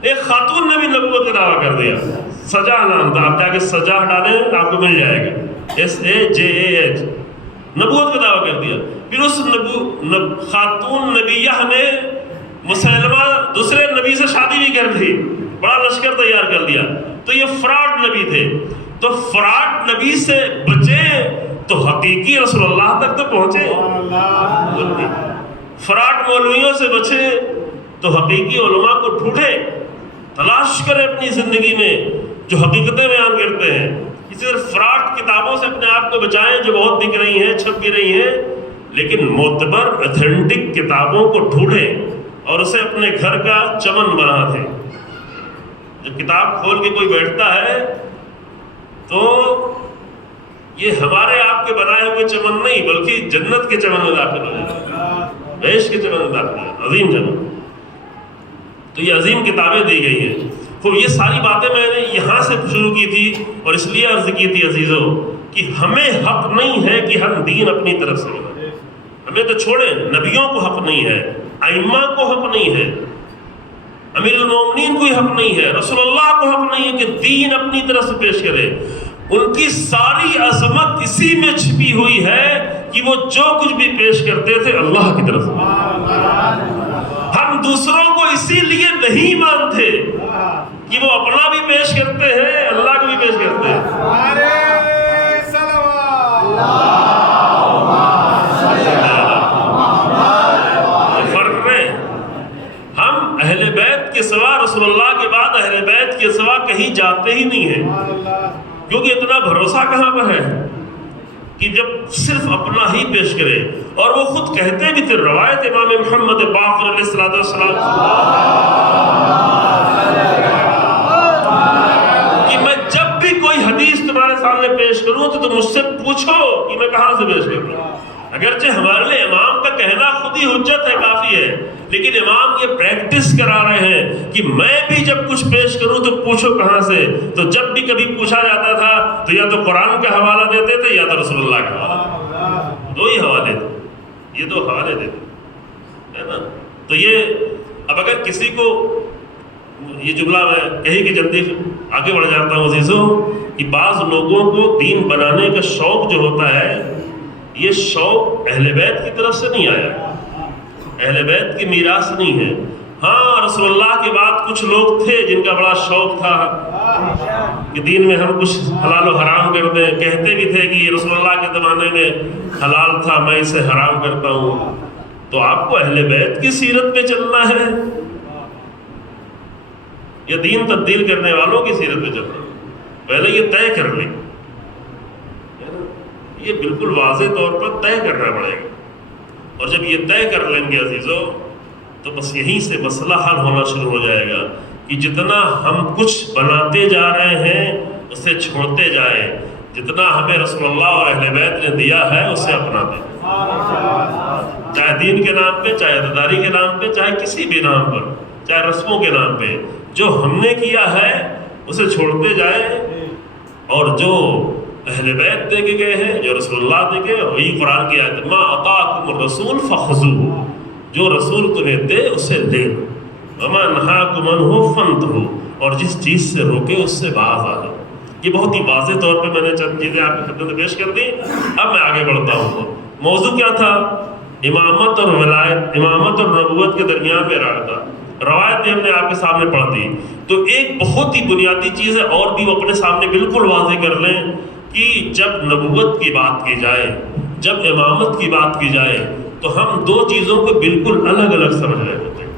ایک خاتون نے بھی نبوت کا دعویٰ کر دیا، سجا نام تھا، آپ جا کے سجا ہٹا دیں آپ کو مل جائے گا، SAJAH، نبوت کا دعویٰ کر دیا۔ پھر اس خاتون نبیہ نے مسلمہ دوسرے نبی سے شادی بھی کر دی، بڑا لشکر تیار کر دیا، تو یہ فراڈ نبی تھے۔ تو فراڈ نبی سے بچیں تو حقیقی رسول اللہ تک تو پہنچے، فراڈ مولویوں سے بچیں تو حقیقی علماء کو ڈھونڈے، تلاش کریں اپنی زندگی میں جو حقیقتیں بیان کرتے ہیں۔ اسی طرح فراڈ کتابوں سے اپنے آپ کو بچائیں جو بہت دکھ رہی ہیں، چھپ بھی رہی ہیں، لیکن معتبر ایتھینٹک کتابوں کو ڈھونڈیں اور اسے اپنے گھر کا چمن بنا دیں۔ جب کتاب کھول کے کوئی بیٹھتا ہے تو یہ ہمارے آپ کے بنائے ہوئے چمن نہیں بلکہ جنت کے چمن میں داخل ہو جائے، بہشت کے چمن میں داخل ہے، عظیم چمن۔ تو یہ عظیم کتابیں دی گئی ہیں۔ تو یہ ساری باتیں میں نے یہاں سے شروع کی تھی اور اس لیے عرض کی تھی عزیزوں کہ ہمیں حق نہیں ہے کہ ہم دین اپنی طرف سے بنائیں، ہمیں تو چھوڑیں، نبیوں کو حق نہیں ہے، ائمہ کو حق نہیں ہے، امیر المومنین کو حق نہیں ہے، رسول اللہ کو حق نہیں ہے کہ دین اپنی طرف سے پیش کرے۔ ان کی ساری عظمت اسی میں چھپی ہوئی ہے کہ وہ جو کچھ بھی پیش کرتے تھے اللہ کی طرف سے۔ ہم دوسروں کو اسی لیے نہیں مانتے کہ وہ اپنا بھی پیش کرتے ہیں، اللہ کو بھی پیش کرتے ہیں۔ فرق ہے، ہم اہل بیت کے سوا، رسول اللہ کے بعد اہل بیت کے سوا کہیں جاتے ہی نہیں ہیں، کیونکہ اتنا بھروسہ کہاں پر ہے کہ جب صرف اپنا ہی پیش کرے۔ اور وہ خود کہتے بھی تھے، روایت امام محمد باقر علیہ السلام کہ میں جب بھی کوئی حدیث تمہارے سامنے پیش کروں تو تم مجھ سے پوچھو کہ میں کہاں سے پیش کروں۔ اگرچہ ہمارے لیے امام کا کہنا خود ہی حجت ہے، کافی ہے، لیکن امام یہ پریکٹس کرا رہے ہیں کہ میں بھی جب کچھ پیش کروں تو پوچھو کہاں سے۔ تو جب بھی کبھی پوچھا جاتا تھا تو یا تو قرآن کا حوالہ دیتے تھے یا تو رسول اللہ کا حوالہ، 2 ہی حوالے تھے، یہ 2 حوالے دیتے، ہے نا۔ تو یہ اب اگر کسی کو یہ جملہ میں کہیں کہ جلدی آگے بڑھ جاتا ہوں عزیزوں کہ بعض لوگوں کو دین بنانے کا شوق جو ہوتا ہے، یہ شوق اہل بیت کی طرف سے نہیں آیا، اہل بیت کی میراث نہیں ہے۔ ہاں رسول اللہ کے بعد کچھ لوگ تھے جن کا بڑا شوق تھا کہ دین میں ہم کچھ حلال و حرام کرتے ہیں، کہتے بھی تھے کہ یہ رسول اللہ کے زمانے میں حلال تھا، میں اسے حرام کرتا ہوں۔ تو آپ کو اہل بیت کی سیرت پہ چلنا ہے یا دین تبدیل کرنے والوں کی سیرت پہ چلنا ہے؟ پہلے یہ طے کر لیں، یہ بالکل واضح طور پر طے کرنا پڑے گا۔ اور جب یہ طے کر لیں گے عزیزوں تو بس یہیں سے مسئلہ حل ہونا شروع ہو جائے گا کہ جتنا ہم کچھ بناتے جا رہے ہیں اسے چھوڑتے جائیں، جتنا ہمیں رسول اللہ اور اہل بیت نے دیا ہے اسے اپناتے ہیں، چاہے دین کے نام پہ، چاہے عزاداری کے نام پہ، چاہے کسی بھی نام پر، چاہے رسموں کے نام پہ، جو ہم نے کیا ہے اسے چھوڑتے جائیں، اور جو اہل بیت دے کے گئے ہیں، جو رسول اللہ دے گئے، وہی قرآن کی آیت، ما اطاعکم الرسول فخذوہ، جو رسول تمہیں دے اسے لے لو، وما نہاکم عنہ فانتہوا، اور جس چیز سے روکے اس سے باز آ جاؤ۔ یہ بہت ہی واضح طور پہ میں نے چند چیزیں آپ کی خدمت میں پیش کر دی۔ اب میں آگے بڑھتا ہوں۔ موضوع کیا تھا؟ امامت اور ولایت، امامت اور نبوت کے درمیان میں رابطہ۔ روایت بھی ہم نے آپ کے سامنے پڑھ دی۔ تو ایک بہت ہی بنیادی چیز ہے اور بھی وہ اپنے سامنے بالکل واضح کر لیں کہ جب نبوت کی بات کی جائے، جب امامت کی بات کی جائے تو ہم 2 چیزوں کو بالکل الگ الگ سمجھ رہے ہوتے ہیں۔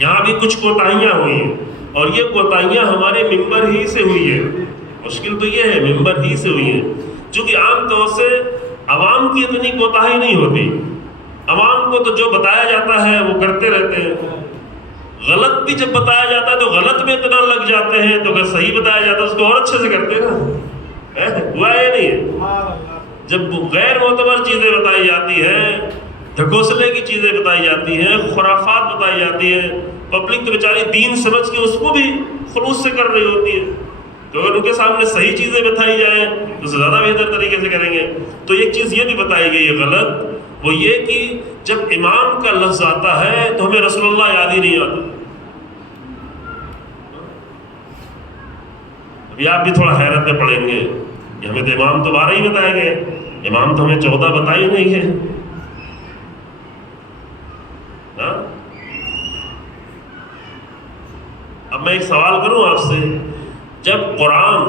یہاں بھی کچھ کوتاہیاں ہوئی ہیں اور یہ کوتاہیاں ہمارے ممبر ہی سے ہوئی ہے۔ مشکل تو یہ ہے ممبر ہی سے ہوئی ہے، چونکہ عام طور سے عوام کی اتنی کوتاہی نہیں ہوتی، عوام کو تو جو بتایا جاتا ہے وہ کرتے رہتے ہیں، غلط بھی جب بتایا جاتا ہے تو غلط میں اتنا لگ جاتے ہیں، تو اگر صحیح بتایا جاتا ہے اس کو اور اچھے سے کرتے ہیں نا، ہوا ہے نہیں ہے؟ جب غیر معتبر چیزیں بتائی جاتی ہیں، ڈھکوسلے کی چیزیں بتائی جاتی ہیں، خرافات بتائی جاتی ہیں، پبلک تو بیچاری دین سمجھ کے اس کو بھی خلوص سے کر رہی ہوتی ہے، تو اگر ان کے سامنے صحیح چیزیں بتائی جائیں تو زیادہ بہتر طریقے سے کریں گے۔ تو ایک چیز یہ بھی بتائی گئی ہے غلط، وہ یہ کہ جب امام کا لفظ آتا ہے تو ہمیں رسول اللہ یاد ہی نہیں آتا۔ ابھی آپ بھی تھوڑا حیرت میں پڑیں گے کہ ہمیں تو امام تو 12 ہی بتائے گئے، امام تو ہمیں 14 بتائی نہیں ہے۔ اب میں ایک سوال کروں آپ سے، جب قرآن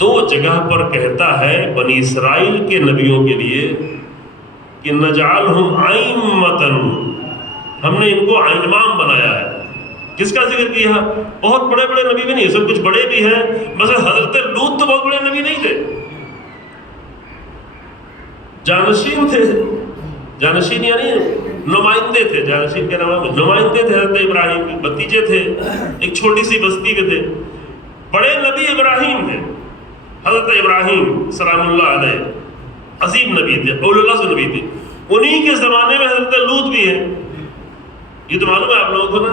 2 جگہ پر کہتا ہے بنی اسرائیل کے نبیوں کے لیے کہ نجعلہم ائمۃ، ہم نے ان کو امام بنایا ہے، کس کا ذکر کیا؟ بہت بڑے بڑے نبی بھی نہیں، سب کچھ بڑے بھی ہیں، مثلا حضرت لوط تو بہت بڑے نبی نہیں تھے، جانشین تھے، جانشین یعنی نمائندے تھے، جانشین کے نام نمائندے تھے، حضرت ابراہیم کے بھتیجے تھے، ایک چھوٹی سی بستی کے تھے، بڑے نبی ابراہیم ہیں، حضرت ابراہیم سلام اللہ علیہ عظیم نبی تھے، اولو العزم نبی تھے، انہی کے زمانے میں حضرت لوط بھی ہے، یہ تو معلوم ہے آپ لوگوں کو نا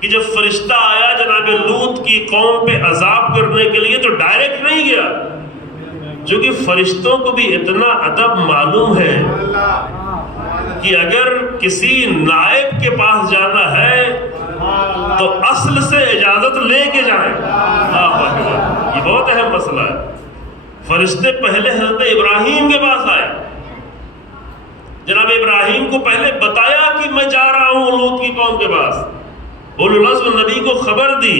کہ جب فرشتہ آیا جناب لوط کی قوم پہ عذاب کرنے کے لیے تو ڈائریکٹ نہیں گیا، جو کہ فرشتوں کو بھی اتنا ادب معلوم ہے کہ اگر کسی نائب کے پاس جانا ہے تو اصل سے اجازت لے کے جائیں۔ یہ بہت اہم مسئلہ ہے۔ فرشتے پہلے حضرت ابراہیم کے پاس آئے، جناب ابراہیم کو پہلے بتایا کہ میں جا رہا ہوں لوط کی قوم کے پاس، اولو العزم نبی کو خبر دی،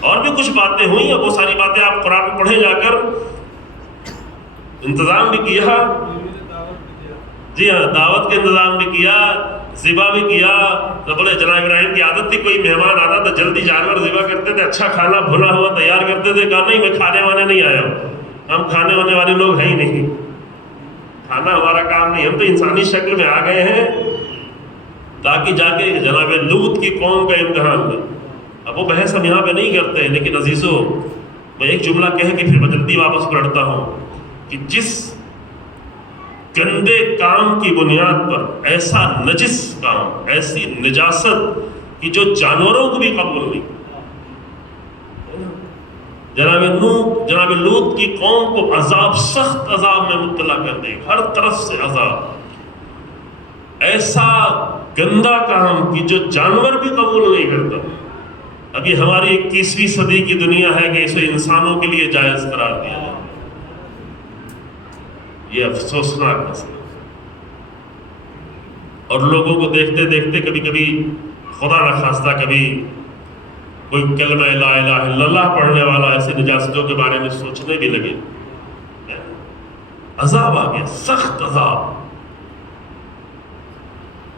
اور بھی کچھ باتیں ہوئی ہیں، وہ ساری باتیں آپ قرآن میں پڑھیں جا کر، انتظام بھی کیا، جی ہاں دعوت کا انتظام بھی کیا، ذبح بھی کیا۔ تو بولے جناب ابراہیم کی عادت تھی کوئی مہمان آتا تو جلدی جانور ذبح کرتے تھے، اچھا کھانا بھنا ہوا تیار کرتے تھے، کہا نہیں میں کھانے وانے نہیں آیا ہوں، ہم کھانے وانے والے لوگ ہیں ہی نہیں، کھانا ہمارا کام نہیں، ہم تو انسانی شکل میں آ گئے ہیں تاکہ جا کے جناب لوط کی قوم کا امتحان لیں۔ اب وہ بحث ہم یہاں پہ نہیں کرتے، لیکن عزیزو میں ایک جملہ کہہ کے پھر میں جلدی واپس پلٹتا ہوں کہ جس گندے کام کی بنیاد پر، ایسا نجس کام، ایسی نجاست کہ جو جانوروں کو بھی قبول نہیں، جناب لوط کی قوم کو عذاب، سخت عذاب میں مبتلا کر دے، ہر طرف سے عذاب، ایسا گندا کام کہ جو جانور بھی قبول نہیں کرتا۔ ابھی ہماری 21ویں صدی کی دنیا ہے کہ اسے انسانوں کے لیے جائز قرار دیا جائے، یہ افسوسناک مسئلہ۔ اور لوگوں کو دیکھتے دیکھتے کبھی کبھی خدا نخواستہ کبھی کوئی کلمہ لا الہ الا اللہ پڑھنے والا ایسے نجاستوں کے بارے میں سوچنے بھی لگے، عذاب آ گیا، سخت عذاب۔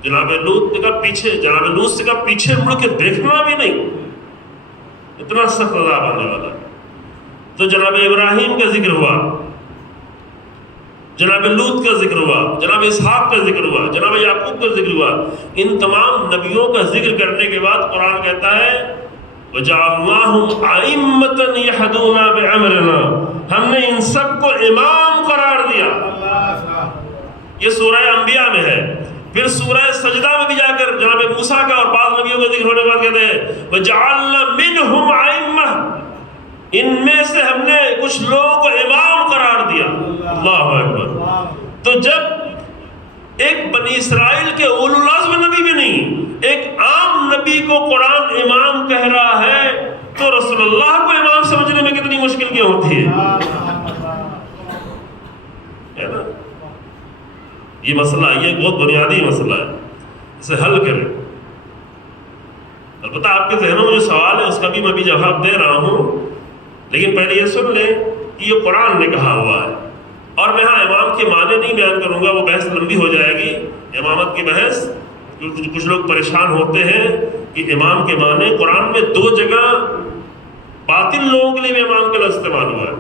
جناب لوط نے کہا پیچھے مڑ کے دیکھنا بھی نہیں، اتنا سخت عذاب آنے والا ہے۔ تو جناب ابراہیم کا ذکر ہوا، جناب لوط کا ذکر ہوا، جناب اسحاق کا ذکر ہوا، جناب یعقوب کا ذکر ہوا، ان تمام نبیوں کا ذکر کرنے کے بعد قرآن کہتا ہے وَجَعَلْنَاهُمْ أَئِمَّةً يَهْدُونَ بِأَمْرِنَا، ہم نے ان سب کو امام قرار دیا۔ یہ سورہ انبیاء میں ہے۔ پھر سورہ سجدہ میں بھی جا کر جناب موسیٰ کا اور بعض نبیوں کا ذکر ہونے کے بعد کہتے ہیں وَجَعَلْنَا مِنْهُمْ أَئِمَّةً، ان میں سے ہم نے کچھ لوگوں کو امام قرار دیا۔ اللہ اکبر۔ تو جب ایک بنی اسرائیل کے اولو العزم نبی بھی نہیں، ایک عام نبی کو قرآن امام کہہ رہا ہے، تو رسول اللہ کو امام سمجھنے میں کتنی مشکل کیوں ہوتی ہے نا؟ یہ مسئلہ، یہ بہت بنیادی مسئلہ ہے، اسے حل کریں۔ البتہ آپ کے ذہنوں میں جو سوال ہے اس کا بھی میں بھی جواب دے رہا ہوں، لیکن پہلے یہ سن لیں کہ یہ قرآن نے کہا ہوا ہے، اور میں ہاں امام کے معنی نہیں بیان کروں گا، وہ بحث لمبی ہو جائے گی، امامت کی بحث۔ کچھ لوگ پریشان ہوتے ہیں کہ امام کے معنی، قرآن میں 2 جگہ باطل لوگوں کے لیے بھی امام کا لفظ استعمال ہوا ہے،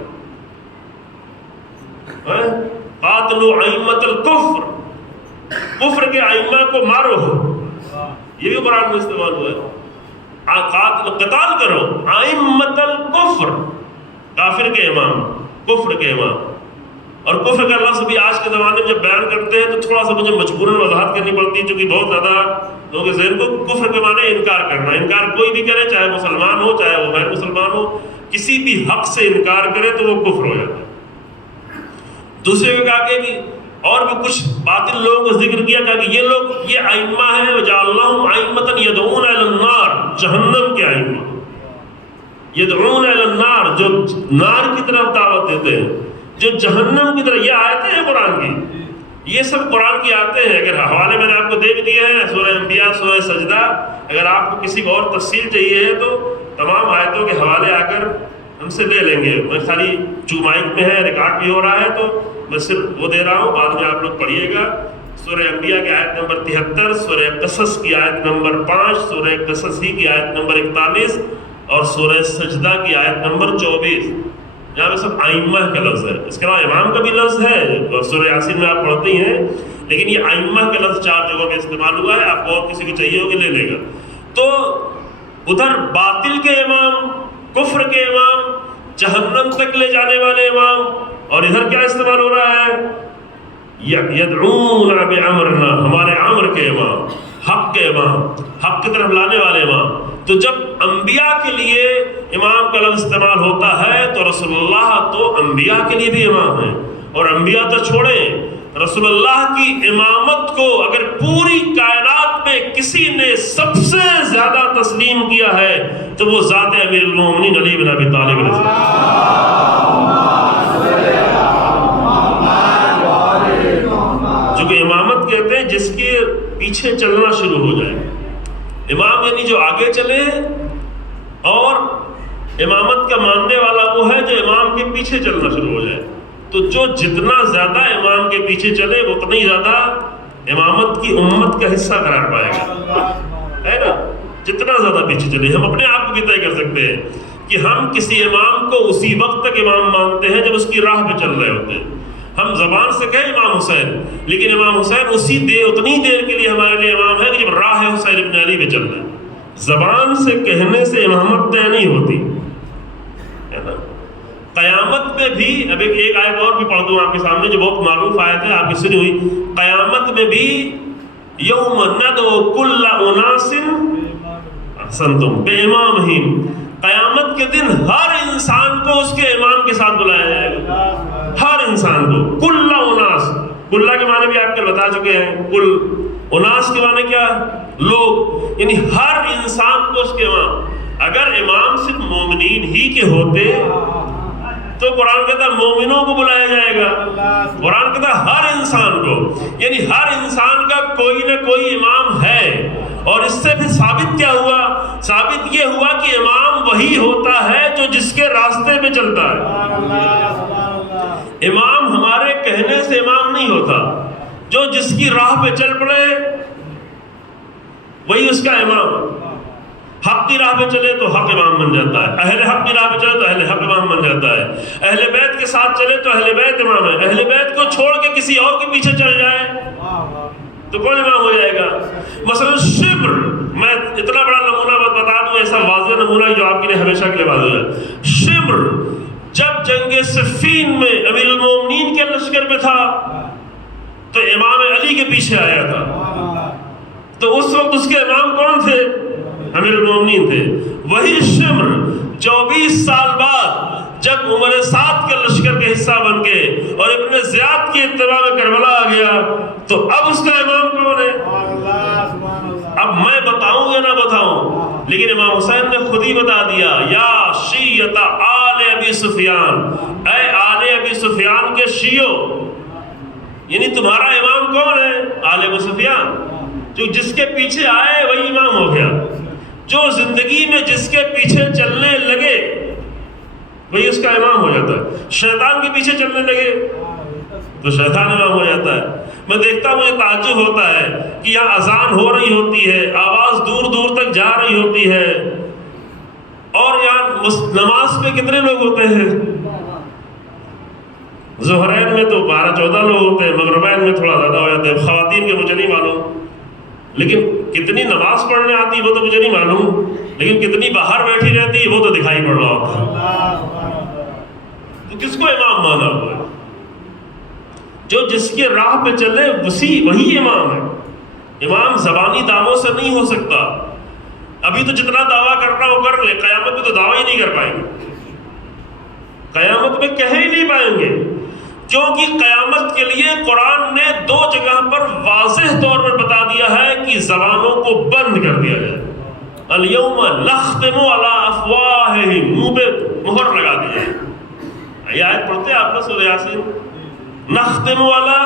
قاتلوا ائمۃ الکفر، کفر کے ائمہ کو مارو، یہ بھی قرآن میں استعمال ہوا ہے. قتال کرو ائمۃ الکفر، کافر کے امام، کفر کے امام. اور کفر کا لفظ بھی آج کے زمانے میں جب بیان کرتے ہیں تو تھوڑا سا مجھے مجبوراً وضاحت کرنی پڑتی ہے، چونکہ بہت زیادہ لوگوں کے ذہن کو کفر کے معنی انکار کرنا. انکار کوئی بھی کرے، چاہے مسلمان ہو چاہے وہ غیر مسلمان ہو، کسی بھی حق سے انکار کرے تو وہ کفر ہو جاتا ہے. دوسرے کو کہا کہ اور بھی کچھ باطل لوگوں کو ذکر کیا کہ یہ لوگ یہ ائمہ ہیں وجعلناہم ائمۃ یدعون الی النار، جہنم کے ائمہ، یدعون الی النار جو نار کی طرف دعوت دیتے ہیں، جو جہنم کی طرف. یہ آیتیں ہیں قرآن کی، یہ سب قرآن کی آیتیں ہیں. اگر حوالے میں نے آپ کو دے بھی دیے ہیں، سورہ انبیاء، سورہ سجدہ. اگر آپ کو کسی کو اور تفصیل چاہیے ہے تو تمام آیتوں کے حوالے آ کر ہم سے لے لیں گے. میں خالی مائک میں ہے، ریکارڈ بھی ہو رہا ہے تو میں صرف وہ دے رہا ہوں، بعد میں آپ لوگ پڑھیے گا. سورہ انبیاء کی آیت نمبر 73، سورہ قصص کی آیت نمبر 5، سورہ قصص ہی کی آیت نمبر 41 اور سورہ سجدہ کی آیت نمبر 24. یہاں پہ سب ائمہ کا لفظ ہے. اس کے علاوہ امام کا بھی لفظ ہے، سورہ یاسین میں آپ پڑھتے ہیں، لیکن یہ ائمہ کا لفظ 4 جگہوں پہ استعمال ہوا ہے. آپ کو اور کسی کو چاہیے ہوگا لے لے گا. تو ادھر باطل کے امام، کفر کے امام، جہنم تک لے جانے والے امام، اور ادھر کیا استعمال ہو رہا ہے؟ یدعون بامرنا، ہمارے امر کے امام، حق کے امام، حق کی طرف لانے والے امام. تو جب انبیاء کے لیے امام کا لفظ استعمال ہوتا ہے تو رسول اللہ تو انبیاء کے لیے بھی امام ہیں. اور انبیاء تو چھوڑیں، رسول اللہ کی امامت کو اگر پوری کائنات میں کسی نے سب سے زیادہ تسلیم کیا ہے تو وہ ذات امیر المومنین علی بن ابی طالب علیہ السلام، جو کہ امامت کہتے ہیں جس کے پیچھے چلنا شروع ہو جائے. امام یعنی جو آگے چلے، اور امامت کا ماننے والا وہ ہے جو امام کے پیچھے چلنا شروع ہو جائے. تو جو جتنا زیادہ امام کے پیچھے چلے اتنا ہی زیادہ امامت کی امت کا حصہ قرار پائے گا، ہے نا. جتنا زیادہ پیچھے چلے. ہم اپنے آپ کو بھی طے کر سکتے ہیں کہ ہم کسی امام کو اسی وقت تک امام مانتے ہیں جب اس کی راہ پہ چل رہے ہوتے ہیں. ہم زبان سے کہیں امام حسین، لیکن امام حسین اتنی دیر کے لیے ہمارے لیے امام ہے کہ جب راہ حسین ابن علی پہ چل رہے ہیں. زبان سے کہنے سے امامت طے نہیں ہوتی، ہے نا. قیامت میں بھی، اب ایک آیت اور بھی پڑھ دوں آپ کے سامنے جو بہت معروف آیت ہے، آپ کی سنی ہوئی. قیامت میں بھی یوم ندعو کل اناس احسنتم بامامہم، قیامت کے دن ہر انسان کو اس کے امام کے ساتھ بلایا جائے گا. ہر انسان کو. کل اناس، کلّا کے معنی بھی آپ کو بتا چکے ہیں. کل اناس کے معنی کیا؟ لوگ، یعنی ہر انسان کو اس کے امام. اگر امام صرف مومنین ہی کے ہوتے تو قرآن کہتا ہے مومنوں کو بلایا جائے گا. قرآن کہتا ہے ہر انسان کو، یعنی ہر انسان کا کوئی نہ کوئی امام ہے. اور اس سے پھر ثابت کیا ہوا؟ ثابت یہ ہوا کہ امام وہی ہوتا ہے جو جس کے راستے میں چلتا ہے. امام ہمارے کہنے سے امام نہیں ہوتا، جو جس کی راہ پہ چل پڑے وہی اس کا امام. حق کی راہ پہ چلے تو حق امام بن جاتا ہے، اہل حق کی راہ پہ چلے تو اہل حق امام بن جاتا ہے. اہل بیت کے ساتھ چلے تو اہل بیت امام ہے. اہل بیت کو چھوڑ کے کسی اور کے پیچھے چل جائے تو کون امام ہو جائے گا؟ مثلا شبر، میں اتنا بڑا نمونہ بتا دوں، ایسا واضح نمونہ جو آپ کے لیے ہمیشہ کے لیے واضح ہے. شبر جب جنگ صفین میں امیر المومنین کے لشکر میں تھا تو امام علی کے پیچھے آیا تھا، تو اس وقت اس کے امام کون تھے؟ امیر المومنین تھے. وہی شمر 24 سال بعد جب عمر سعد کے لشکر کے حصہ بن گئے اور ابن زیاد کی اتباع میں کربلا آ گیا تو اب اس کا امام کون ہے؟ اب میں بتاؤں یا نہ بتاؤں، لیکن امام حسین نے خود ہی بتا دیا، یا شیعۃ آل ابی سفیان، اے آل ابی سفیان کے شیعو، یعنی تمہارا امام کون ہے؟ آل ابی سفیان. جو جس کے پیچھے آئے وہی امام ہو گیا. جو زندگی میں جس کے پیچھے چلنے لگے وہی اس کا امام ہو جاتا ہے. شیطان کے پیچھے چلنے لگے تو شیطان امام ہو جاتا ہے. میں دیکھتا ہوں، مجھے تعجب ہوتا ہے کہ یہاں اذان ہو رہی ہوتی ہے، آواز دور دور تک جا رہی ہوتی ہے، اور یہاں نماز پہ کتنے لوگ ہوتے ہیں؟ ظہرین میں تو 12-14 لوگ ہوتے ہیں، مغربین میں تھوڑا زیادہ ہو جاتے ہیں، خواتین کے مجھے نہیں معلوم، لیکن کتنی نماز پڑھنے آتی وہ تو مجھے نہیں معلوم، لیکن کتنی باہر بیٹھی رہتی ہے وہ تو دکھائی پڑ رہا ہوتا ہے۔ تو کس کو امام مانا ہوا ہے؟ جو جس کی راہ پہ چلے وہی امام ہے۔ امام زبانی دعووں سے نہیں ہو سکتا۔ ابھی تو جتنا دعویٰ کرنا وہ کر لے، قیامت میں تو دعویٰ ہی نہیں کر پائیں گے، قیامت میں کہہ ہی نہیں پائیں گے، کیونکہ قیامت کے لیے قرآن نے 2 جگہ پر واضح طور پر بتا دیا ہے کہ زبانوں کو بند کر دیا جائے۔ الیوم نختم علی افواہہم، منہ پہ مہر لگا دی جائے۔ یہ آیت پڑھتے ہیں آپ نے سورہ یاسین؟ نختم علی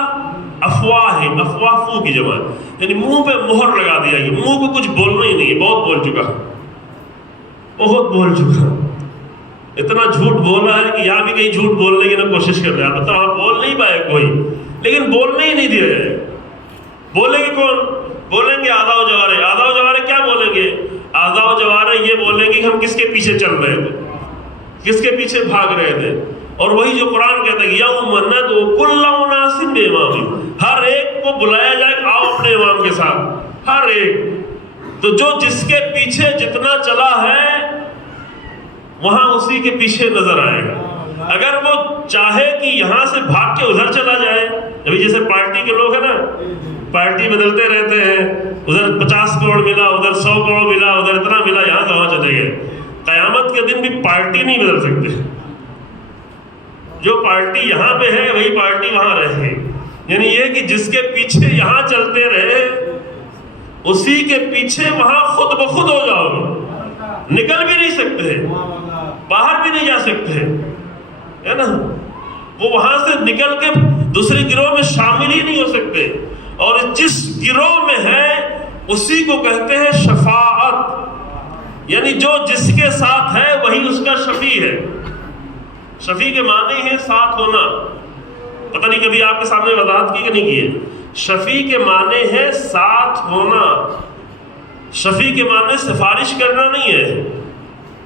افواہہم، افواہ فو کی جمع ہے، یعنی منہ پہ مہر لگا دیا گیا، منہ کو کچھ بولنا ہی نہیں، بہت بول چکا، بہت بول چکا، اتنا جھوٹ بولا ہے کہ یہاں بھی کہیں جھوٹ بولنے کی نہ کوشش کر رہے ہیں، بتا وہاں بول نہیں پائے کوئی، لیکن بولنے ہی نہیں دیا جائے۔ بولیں گے کون؟ بولیں گے اعضاء و جوارح۔ اعضاء و جوارح کیا بولیں گے؟ اعضاء و جوارح یہ بولیں گے کہ ہم کس کے پیچھے چل رہے تھے، کس کے پیچھے بھاگ رہے تھے، اور وہی جو قرآن کہتا ہے یوم ندعو کل اناس بامامہم، ہر ایک کو بلایا جائے کہ آؤ اپنے امام کے ساتھ، ہر ایک۔ تو جو جس کے پیچھے جتنا چلا ہے وہاں اسی کے پیچھے نظر آئے گا۔ اگر وہ چاہے کہ یہاں سے بھاگ کے ادھر چلا جائے، ابھی جیسے پارٹی کے لوگ ہیں نا، پارٹی بدلتے رہتے ہیں، ادھر 50 کروڑ ملا، ادھر 100 کروڑ ملا، ادھر اتنا ملا، یہاں سے وہاں چلے گئے۔ قیامت کے دن بھی پارٹی نہیں بدل سکتے، جو پارٹی یہاں پہ ہے وہی پارٹی وہاں رہے، یعنی یہ کہ جس کے پیچھے یہاں چلتے رہے اسی کے پیچھے وہاں خود بخود ہو جاؤ گے، نکل بھی نہیں سکتے، باہر بھی نہیں جا سکتے، ہے نا، وہ وہاں سے نکل کے دوسرے گروہ میں شامل ہی نہیں ہو سکتے۔ اور جس گروہ میں ہے اسی کو کہتے ہیں شفاعت، یعنی جو جس کے ساتھ ہے وہی اس کا شفیع ہے۔ شفیع کے معنی ہے ساتھ ہونا، پتہ نہیں کبھی آپ کے سامنے وضاحت کی کہ نہیں کی ہے۔ شفیع کے معنی ہے ساتھ ہونا، شفیع کے معنی سفارش کرنا نہیں ہے۔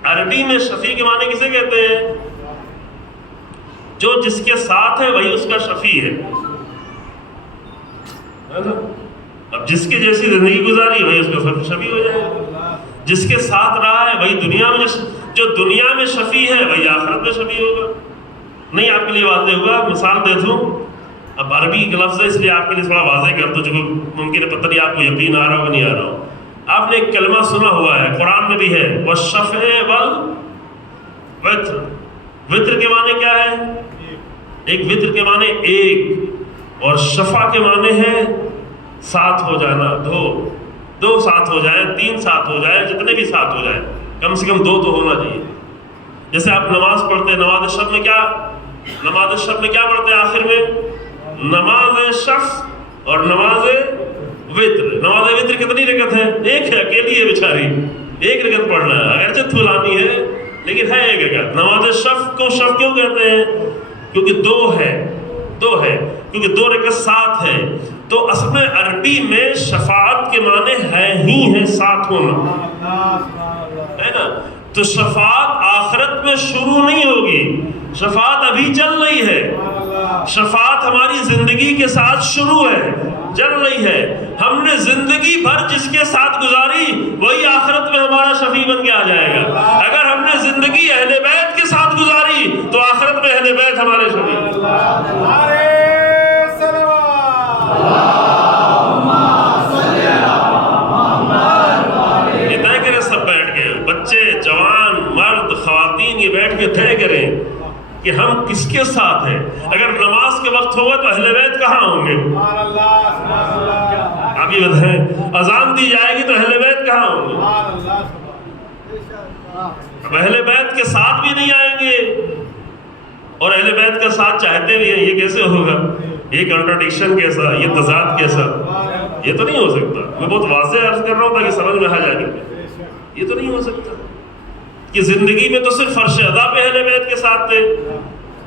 عربی میں شفیع کے معنی کسے کہتے ہیں؟ جو جس کے ساتھ ہے وہی اس کا شفیع ہے۔ اب جس کے جیسی زندگی گزاری وہی اس کا شفیع ہو جائے گا، جس کے ساتھ رہا ہے وہی دنیا میں، جو دنیا میں شفیع ہے وہی آخرت میں شفیع ہوگا۔ نہیں آپ کے لیے واضح ہوگا، مثال دے دوں، اب عربی کا لفظ ہے اس لیے آپ کے لیے تھوڑا واضح کر دوں، جو ممکن ہے پتہ نہیں آپ کو یقین آ رہا ہو کہ نہیں آ رہا ہو۔ آپ نے ایک کلمہ سنا ہوا ہے، قرآن میں بھی ہے، والشفع والوتر۔ وتر کے معنی کیا ہے؟ ایک وتر کے معنی ایک، اور شفع کے معنی ہے ساتھ ہو جانا، دو ساتھ ہو جائیں، 3 ساتھ ہو جائیں، جتنے بھی ساتھ ہو جائیں، کم سے کم 2 تو ہونا چاہیے۔ جیسے آپ نماز پڑھتے ہیں، نماز شب میں کیا پڑھتے ہیں آخر میں؟ نماز شف اور نماز وتر۔ نماز وتر کتنی رکعت ہے؟ ایک ہے، اکیلی ہے بیچاری، ایک رکعت پڑھنا ہے، اگرچہ طولانی ہے لیکن ہے ایک رکعت۔ نماز شف کو شف کیوں کہتے ہیں؟ کیونکہ 2 ہے، کیونکہ 2 رکعت ساتھ ہے۔ تو اصل میں عربی میں شفاعت کے معنی ہے ساتھ ہونا، ہے نا۔ تو شفاعت آخرت میں شروع نہیں ہوگی، شفاعت ابھی چل رہی ہے۔ شفاعت ہماری زندگی کے ساتھ شروع ہے، چل رہی ہے۔ ہم نے زندگی بھر جس کے ساتھ گزاری وہی آخرت میں ہمارا شفیع بن کے آ جائے گا۔ اگر ہم نے زندگی اہل بیت کے ساتھ گزاری تو آخرت میں اہل بیت ہمارے شفیع۔ یہ طے کریں، سب بیٹھ کے، بچے، جوان، مرد، خواتین، یہ بیٹھ کے طے کریں کہ ہم کس کے ساتھ ہیں۔ اگر نماز کے وقت ہوگا تو اہل بیت کہاں ہوں گے؟ آپ یہ بتائیں، اذان دی جائے گی تو اہل بیت کہاں ہوں گے؟ اب اہل بیت کے ساتھ بھی نہیں آئیں گے اور اہل بیت کا ساتھ چاہتے بھی ہیں، یہ کیسے ہوگا؟ یہ کنٹراڈکشن کیسا، یہ تضاد کیسا؟ یہ تو نہیں ہو سکتا۔ میں بہت واضح عرض کر رہا ہوں تاکہ سمجھ میں آ جائے، یہ تو نہیں ہو سکتا کہ زندگی میں تو صرف فرش ادا پہ اہل بیت کے ساتھ تھے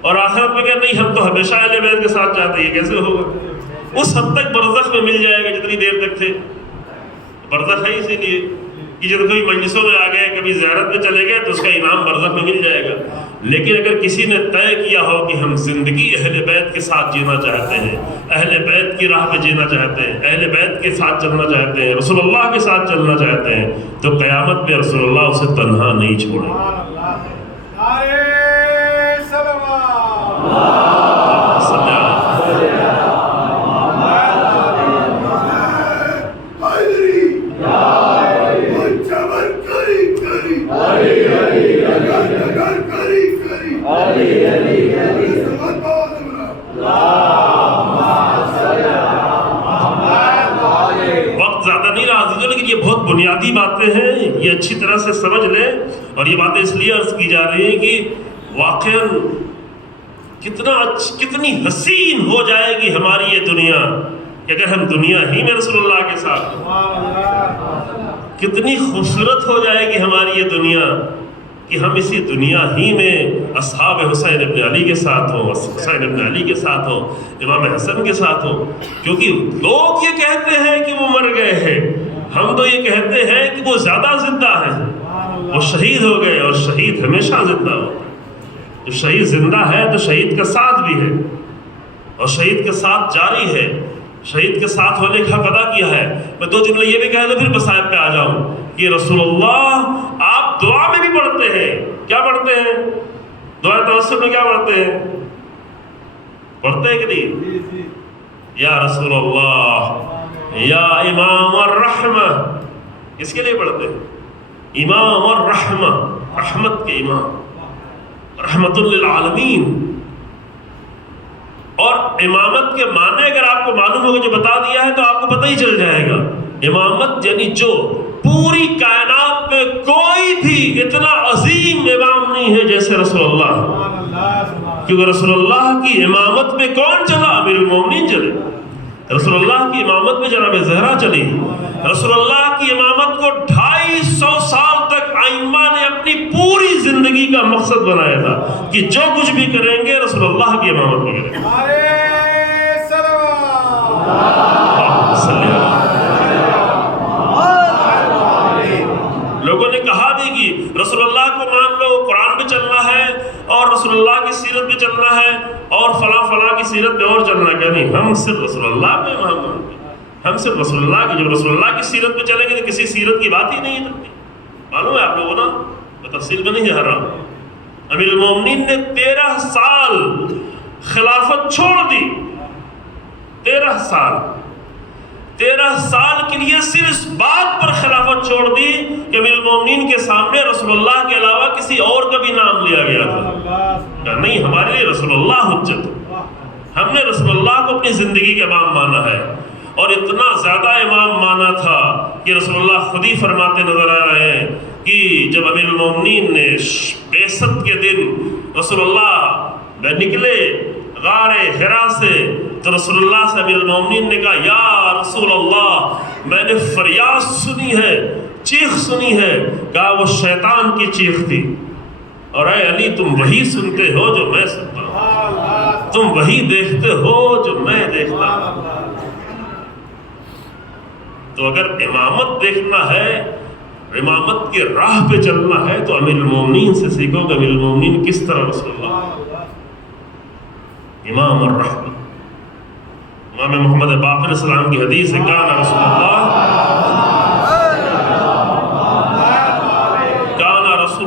اور آخرت میں کہ نہیں ہم تو ہمیشہ اہل بیت کے ساتھ چاہتے ہیں، یہ کیسے ہوگا؟ اس حد تک برزخ میں مل جائے گا جتنی دیر تک تھے۔ برزخ ہے اسی لیے کہ جب کوئی مجلسوں میں آ گئے، کبھی زیارت میں چلے گئے تو اس کا انعام برزخ میں مل جائے گا۔ لیکن اگر کسی نے طے کیا ہو کہ ہم زندگی اہل بیت کے ساتھ جینا چاہتے ہیں، اہل بیت کی راہ پہ جینا چاہتے ہیں، اہل بیت کے ساتھ چلنا چاہتے ہیں، رسول اللہ کے ساتھ چلنا چاہتے ہیں، تو قیامت میں رسول اللہ اسے تنہا نہیں چھوڑیں گے۔ وقت زیادہ نہیں رہا عزیزو، لیکن یہ بہت بنیادی باتیں ہیں، یہ اچھی طرح سے سمجھ لیں، اور یہ باتیں اس لیے عرض کی جا رہی ہیں کہ واقعاً کتنی حسین ہو جائے گی ہماری یہ دنیا کہ اگر ہم دنیا ہی میں رسول اللہ کے ساتھ، کتنی خوبصورت ہو جائے گی ہماری یہ دنیا کہ ہم اسی دنیا ہی میں اصحاب حسین ابن علی کے ساتھ ہوں، حسین ابن علی کے ساتھ ہوں، امام حسن کے ساتھ ہوں، کیونکہ لوگ یہ کہتے ہیں کہ وہ مر گئے ہیں، ہم تو یہ کہتے ہیں کہ وہ زیادہ زندہ ہیں، وہ شہید ہو گئے، اور شہید ہمیشہ زندہ ہوتا ہے۔ جو شہید زندہ ہے تو شہید کا ساتھ بھی ہے، اور شہید کے ساتھ جاری ہے، شہید کے ساتھ ہونے کا ادا کیا ہے۔ میں دو جملے یہ بھی کہہ دوں پھر مصائب پہ آ جاؤں کہ رسول اللہ آپ دعا میں بھی پڑھتے ہیں، کیا پڑھتے ہیں؟ دعا توسل میں کیا پڑھتے ہیں؟ پڑھتے ہیں کہ نہیں؟ یا رسول اللہ یا امام الرحمہ، اس کے لیے پڑھتے ہیں امام الرحمہ، رحمت کے امام، رحمت للعالمین۔ اور امامت کے معنی اگر آپ کو معلوم ہوگا جو بتا دیا ہے تو آپ کو پتہ ہی چل جائے گا۔ امامت یعنی جو پوری کائنات میں کوئی بھی اتنا عظیم امام نہیں ہے جیسے رسول اللہ، کیونکہ رسول اللہ کی امامت میں کون چلا؟ امیر المومنین چلے۔ رسول اللہ کی امامت میں جناب زہرا چلی۔ رسول اللہ کی امامت کو 250 سال تک ائمہ نے اپنی پوری زندگی کا مقصد بنایا تھا کہ جو کچھ بھی کریں گے رسول اللہ کی امامت میں کریں گے۔ لوگوں نے کہا بھی کہ رسول اللہ کو مان لو، قرآن پہ چلنا ہے، اور رسول اللہ کی سیرت پہ چلنا ہے، اور فلاں فلاں کی سیرت پہ اور چلنا ہے۔ کہ نہیں، ہم صرف رسول اللہ پہ امام مانتے ہیں، ہم صرف رسول اللہ کی، جب رسول اللہ کی سیرت پہ چلیں گے تو کسی سیرت کی بات ہی نہیں چلتی۔ معلوم ہے آپ لوگوں نا، میں تفصیل میں نہیں جا رہا ہوں۔ امیر المومنین نے 13 سال خلافت چھوڑ دی، 13 سال کے لیے صرف اس بات پر خلافت چھوڑ دی کہ امیر المومنین کے سامنے رسول اللہ کے علاوہ کسی اور کا بھی نام لیا گیا تھا۔ کہ نہیں، ہمارے لیے رسول اللہ حجت ہے، ہم نے رسول اللہ کو اپنی زندگی کا امام مانا ہے، اور اتنا زیادہ امام مانا تھا کہ رسول اللہ خود ہی فرماتے نظر آ رہے ہیں کہ جب امیر المومنین نے بعثت کے دن رسول اللہ نکلے غار حرا سے، تو رسول اللہ سے امیر المومنین نے کہا یا رسول اللہ، میں نے فریاد سنی ہے، چیخ سنی ہے۔ کہا وہ شیطان کی چیخ تھی، اور اے علی تم وہی سنتے ہو جو میں سنتا ہوں، تم وہی دیکھتے ہو جو میں دیکھتا ہوں۔ تو اگر امامت دیکھنا ہے، امامت کے راہ پہ چلنا ہے، تو امیر المومنین سے سیکھو کہ امیر المومنین کس طرح رسول اللہ امام الرحمہ۔ امام محمد باقر علیہ السلام کی حدیث ہے، کان رسول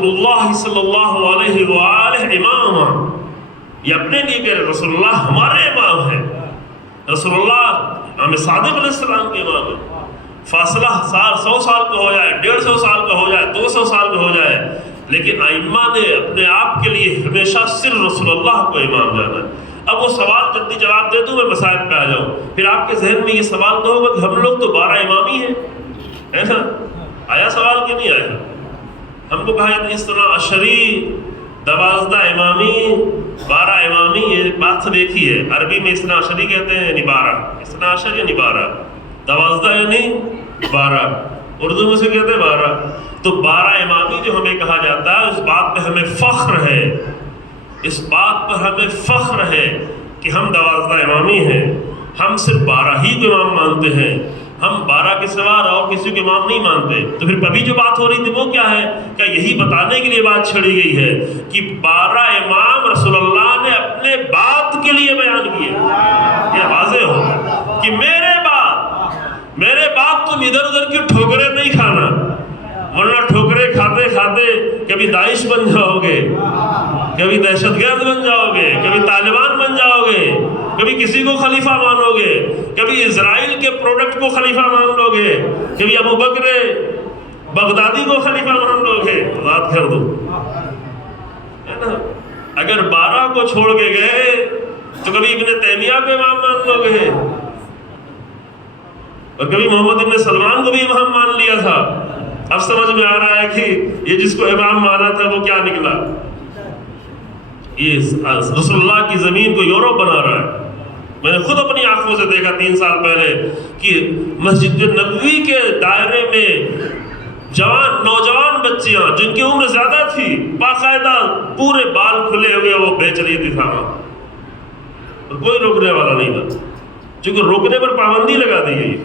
اللہ صلی اللہ علیہ وآلہ اماما۔ یہ اپنے لیے کہ رسول اللہ ہمارے امام ہیں، رسول اللہ امام صادق علیہ السلام کے امام ہیں۔ فاصلہ 100 سال کا ہو جائے، 150 سال کا ہو جائے، 200 سال کا ہو جائے، لیکن ائمہ نے اپنے آپ کے لیے ہمیشہ صرف رسول اللہ کو امام جانا ہے۔ اب وہ سوال جلدی جواب دے دوں، میں مسائل پہ آ جاؤں، پھر آپ کے ذہن میں یہ سوال تو ہوگا کہ ہم لوگ تو 12 امامی ہیں، ہے نا؟ آیا سوال کہ نہیں آیا؟ ہم کو کہا اس طرح عشری، 12 امامی، 12 امامی، یہ بات سب ایک ہی ہے۔ عربی میں اسنا عشری کہتے ہیں یعنی 12، اسنا عشر یعنی 12، 12 یعنی 12، اردو میں سے کہتے ہیں 12۔ تو 12 امامی جو ہمیں کہا جاتا ہے، اس بات پہ ہمیں فخر ہے، اس بات پر ہمیں فخر ہے کہ ہم 12 امامی ہیں، ہم صرف 12 ہی کو امام مانتے ہیں۔ ہم 12 کے سوا اور کسی کو امام نہیں مانتے. تو پھر ابھی جو بات ہو رہی تھی وہ کیا ہے؟ کیا یہی بتانے کے لیے بات چھڑی گئی ہے کہ 12 امام رسول اللہ نے اپنے بات کے لیے بیان کیے. یہ واضح ہو کہ میرے بعد تم ادھر ادھر کی ٹھوکریں نہیں کھانا، ورنہ ٹھوکریں کھاتے کھاتے کبھی داعش بن جاؤ گے، کبھی دہشت گرد بن جاؤ گے، کبھی طالبان بن جاؤ گے، کبھی کسی کو خلیفہ مانو گے، کبھی اسرائیل کے پروڈکٹ کو خلیفہ مان لو گے، کبھی ابو بکر بغدادی کو خلیفہ مان لو گے. بات کر دو ہے نا. اگر 12 کو چھوڑ کے گئے تو کبھی ابن تیمیہ کو امام مان لو گے، اور کبھی محمد ابن سلمان کو بھی امام مان لیا تھا. اب سمجھ میں آ رہا ہے کہ یہ جس کو امام مانا تھا وہ کیا نکلا. یہ رسول اللہ کی زمین کو یورپ بنا رہا ہے. میں نے خود اپنی آنکھوں سے دیکھا 3 سال پہلے کہ مسجد نبوی کے دائرے میں نوجوان بچیاں جن کی عمر زیادہ تھی باقاعدہ پورے بال کھلے ہوئے وہ بیچ رہی تھی تھاما، اور کوئی روکنے والا نہیں تھا، چونکہ روکنے پر پابندی لگا دی گئی.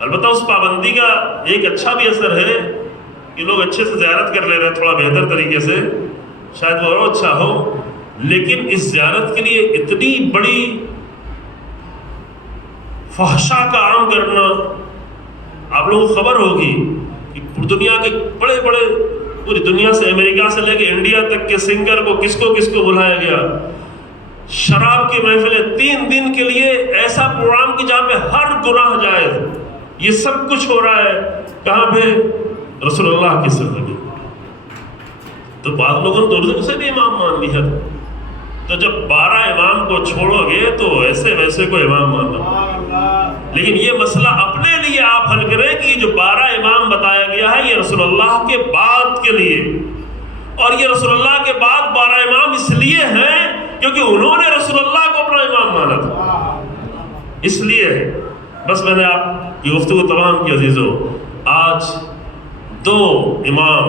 البتہ اس پابندی کا ایک اچھا بھی اثر ہے کہ لوگ اچھے سے زیارت کر لے رہے ہیں تھوڑا بہتر طریقے سے، شاید وہ اور اچھا ہو. لیکن اس زیارت کے لیے اتنی بڑی فحشا کا عام کرنا، آپ لوگوں کو خبر ہوگی کہ دنیا کے بڑے پوری دنیا سے امریکہ سے لے کے انڈیا تک کے سنگر کو کس کو بلایا گیا. شراب کی محفلیں 3 دن کے لیے، ایسا پروگرام کی جہاں پہ ہر گناہ جائز. یہ سب کچھ ہو رہا ہے کہاں پہ؟ رسول اللہ کی سرزمین. تو بعض لوگوں نے اسے بھی امام مان لیا. تو جب 12 امام کو چھوڑو گے تو ایسے ویسے کو امام ماننا. لیکن یہ مسئلہ اپنے لیے آپ حل کریں کہ جو 12 امام بتایا گیا ہے یہ رسول اللہ کے بعد کے لیے، اور یہ رسول اللہ کے بعد 12 امام اس لیے ہیں کیونکہ انہوں نے رسول اللہ کو اپنا امام مانا تھا. اس لیے بس میں نے آپ کی گفتگو تمام کی عزیزوں. آج 2 امام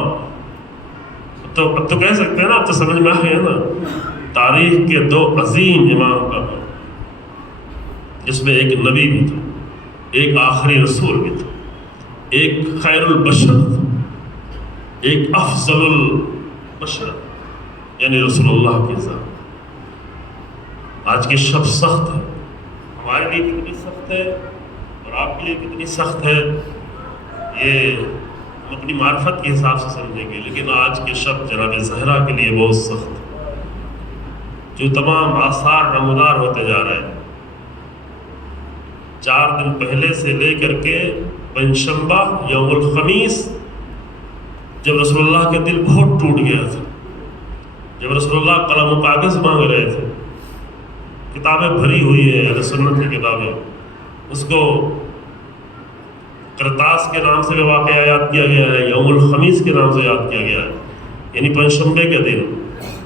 تو اب تو کہہ سکتے ہیں نا، اب تو سمجھ میں آ گیا نا، تاریخ کے 2 عظیم امام کا، جس میں ایک نبی بھی تھا، ایک آخری رسول بھی تھا، ایک خیر البشر تھا، ایک افضل البشر یعنی رسول اللہ کی ذات. آج کی شب سخت ہے، ہمارے لیے کتنی سخت ہے اور آپ کے لیے کتنی سخت ہے یہ ہم اپنی معرفت کے حساب سے سمجھیں گے. لیکن آج کے شب جناب زہرا کے لیے بہت سخت ہے، جو تمام آثار نمودار ہوتے جا رہے ہیں. 4 دن پہلے سے لے کر کے پنجشنبہ یوم الخمیس جب رسول اللہ کا دل بہت ٹوٹ گیا تھا، جب رسول اللہ قلم و کاغذ مانگ رہے تھے، کتابیں بھری ہوئی ہیں اہل سنت کی کتابیں، اس کو کرتاس کے نام سے واقعہ یاد کیا گیا ہے، یوم الخمیس کے نام سے یاد کیا گیا ہے، یعنی پنجشنبے کے دن،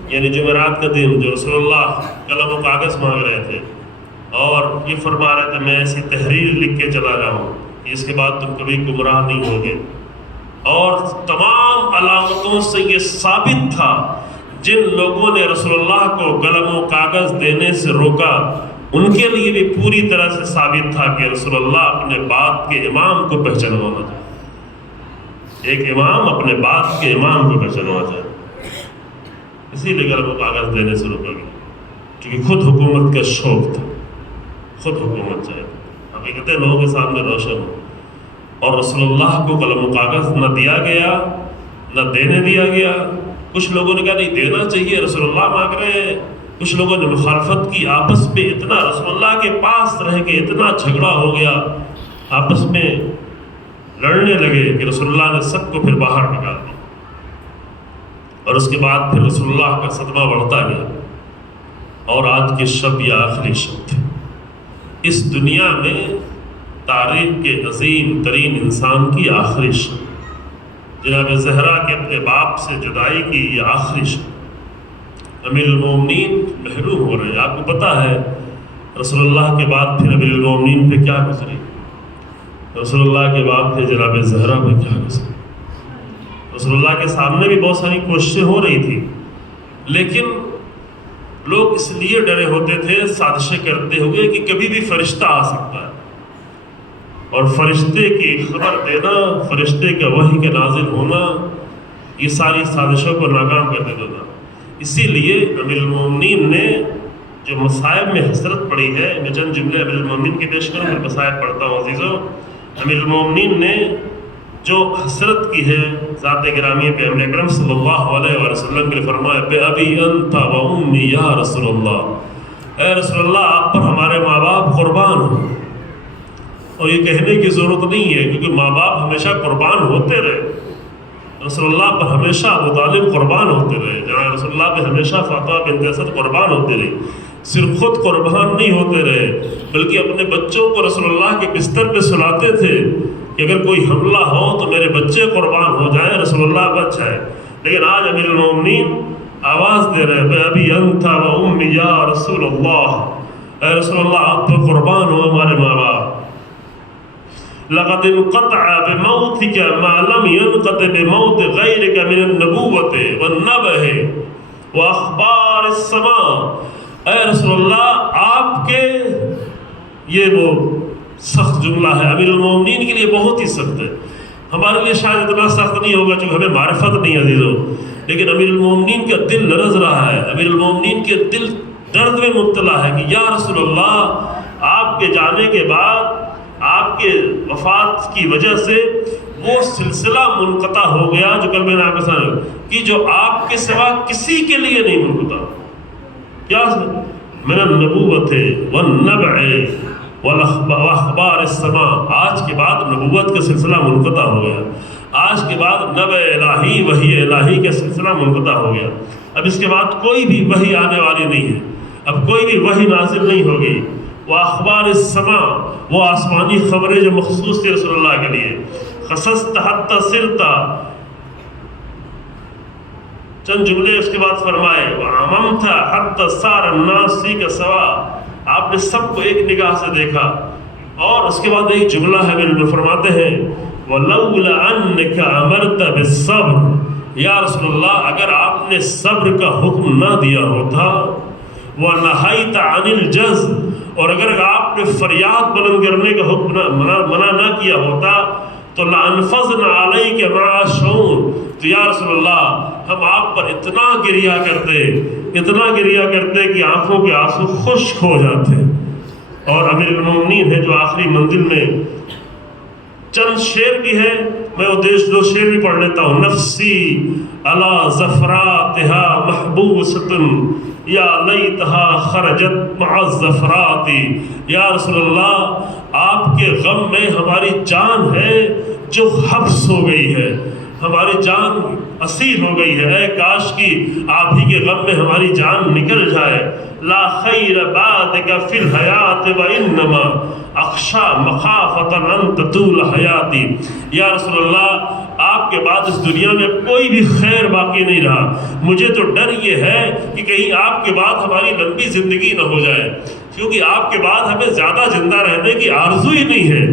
یعنی جمعرات کا دن جو رسول اللہ قلم و کاغذ مانگ رہے تھے اور یہ فرما رہے تھے میں ایسی تحریر لکھ کے چلا جاؤں اس کے بعد تم کبھی گمراہ نہیں ہوگے. اور تمام علامتوں سے یہ ثابت تھا جن لوگوں نے رسول اللہ کو قلم و کاغذ دینے سے روکا ان کے لیے بھی پوری طرح سے ثابت تھا کہ رسول اللہ اپنے بعد کے امام کو پہچانوانا چاہے، ایک امام اپنے بعد کے امام کو پہچانوانا چاہے. اسی لیے قلم و کاغذ دینے سے روکا گیا کیونکہ خود حکومت کا شوق تھا، خود حکومت چاہے حقیقتیں لوگوں کے سامنے روشن ہو. اور رسول اللہ کو قلم و کاغذ نہ دیا گیا نہ دینے دیا گیا. کچھ لوگوں نے کہا نہیں دینا چاہیے، رسول اللہ مانگ رہے ہیں. کچھ لوگوں نے مخالفت کی، آپس میں اتنا رسول اللہ کے پاس رہ کے اتنا جھگڑا ہو گیا، آپس میں لڑنے لگے کہ رسول اللہ نے سب کو پھر باہر نکال دیا. اور اس کے بعد پھر رسول اللہ کا صدمہ بڑھتا گیا. اور آج کی شب یہ آخری شب تھی اس دنیا میں، تاریخ کے عظیم ترین انسان کی آخری شب، جناب زہرا کے اپنے باپ سے جدائی کی یہ آخری شب. امیر المومنین محروم ہو رہے ہیں. آپ کو پتہ ہے رسول اللہ کے بعد پھر امیر المومنین پہ کیا گزری، رسول اللہ کے بعد پھر جناب زہرا پہ کیا گزری. رسول اللہ کے سامنے بھی بہت ساری کوششیں ہو رہی تھی، لیکن لوگ اس لیے ڈرے ہوتے تھے سازشیں کرتے ہوئے کہ کبھی بھی فرشتہ آ سکتا ہے. اور فرشتے کی خبر دینا، فرشتے کا وحی کے نازل ہونا، یہ ساری سازشوں کو ناکام کر دیتا تھا۔ اسی لیے امیر المومنین نے جو مصائب میں حسرت پڑی ہے، میں چند جملے امیر المومنین کے پیش کروں، پھر مصائب پڑھتا ہوں عزیزوں۔ امیر المومنین نے جو حسرت کی ہے ذات گرامی پیغمبر اکرم صلی اللہ علیہ وسلم کے لیے فرمایا بِأَبِي أَنْتَ وَأُمِّي یا رسول اللہ، اے رسول اللہ آپ پر ہمارے ماں باپ قربان ہوں۔ اور یہ کہنے کی ضرورت نہیں ہے کیونکہ ماں باپ ہمیشہ قربان ہوتے رہے، رسول اللہ پر ہمیشہ ابو طالب قربان ہوتے رہے، جناب رسول اللہ پہ ہمیشہ فاطمہ بنت اسد قربان ہوتے رہے، صرف خود قربان نہیں ہوتے رہے بلکہ اپنے بچوں کو رسول اللہ کے بستر پہ سلاتے تھے کہ اگر کوئی حملہ ہو تو میرے بچے قربان ہو جائیں، رسول اللہ بچ جائے۔ لیکن آج امیر المومنین آواز دے رہے ہیں ابی انت و امی یا رسول اللہ، اے رسول اللہ آپ پہ قربان ہو ہمارے ماں باپ۔ لقد انقطع بموتك ما لم ينقطع بموت غيرك من النبوة والنبأ واخبار السماء، اے رسول اللہ آپ کے، یہ وہ سخت جملہ ہے امیر المومنین کے لیے، بہت ہی سخت ہے، ہمارے لیے شاید اتنا سخت نہیں ہوگا چونکہ ہمیں معرفت نہیں عزیزو، لیکن امیر المومنین کا دل لرز رہا ہے، امیر المومنین کے دل درد میں مبتلا ہے کہ یا رسول اللہ آپ کے جانے کے بعد، آپ کے وفات کی وجہ سے وہ سلسلہ منقطع ہو گیا جو کل میں نے آپ کے ساتھ کہ جو آپ کے سوا کسی کے لیے نہیں منقطع، کیا من النبوت والنبع واخبار السماء، آج کے بعد نبوت کا سلسلہ منقطع ہو گیا، آج کے بعد نبع الہی وحی الہی کا سلسلہ منقطع ہو گیا، اب اس کے بعد کوئی بھی وحی آنے والی نہیں ہے، اب کوئی بھی وحی نازل نہیں ہوگی۔ واخبار السماء، وہ آسمانی خبریں جو مخصوص تھی رسول اللہ کے لیے۔ خصصت حتی صرتا، چند جملے اس کے بعد فرمائے وعممت حتی صار الناس فیک سوا، آپ نے سب کو ایک نگاہ سے دیکھا۔ اور اس کے بعد ایک جملہ ہے میں فرماتے ہیں وَلَوْلَ أَنَّكَ أَمَرْتَ بِالصَّبْرِ، یا رسول اللہ اگر آپ نے صبر کا حکم نہ دیا ہوتا، وَنَهَيْتَ عَنِ الْجَزْمِ، اور اگر آپ نے فریاد بلند کرنے کا حکم منع نہ کیا ہوتا تو لَأَنفَضْنَا عَلَيْكَ مَعَ الشُّعُورِ، تو یا رسول اللہ ہم آپ پر اتنا گریہ کرتے کہ آنکھوں کے آنسو خشک ہو جاتے۔ اور امیر المومنین ہے جو آخری منزل میں چند شعر بھی ہے، میں وہ دو شعر بھی پڑھ لیتا ہوں۔ نفسی علی زفراتها محبوست یا لیتہا خرجت مع الزفرات، یا رسول اللہ آپ کے غم میں ہماری جان ہے جو حبس ہو گئی ہے، ہماری جان اسیر ہو گئی ہے، اے کاش کی آپ ہی کے غم میں ہماری جان نکل جائے۔ لا خیر بعدک فی الحیات وانما اخشا مخافتا ان تطول حیاتی، یا رسول اللہ آپ کے بعد اس دنیا میں کوئی بھی خیر باقی نہیں رہا، مجھے تو ڈر یہ ہے کہ کہیں آپ کے بعد ہماری لمبی زندگی نہ ہو جائے، کیونکہ آپ کے بعد ہمیں زیادہ زندہ رہنے کی آرزو ہی نہیں ہے۔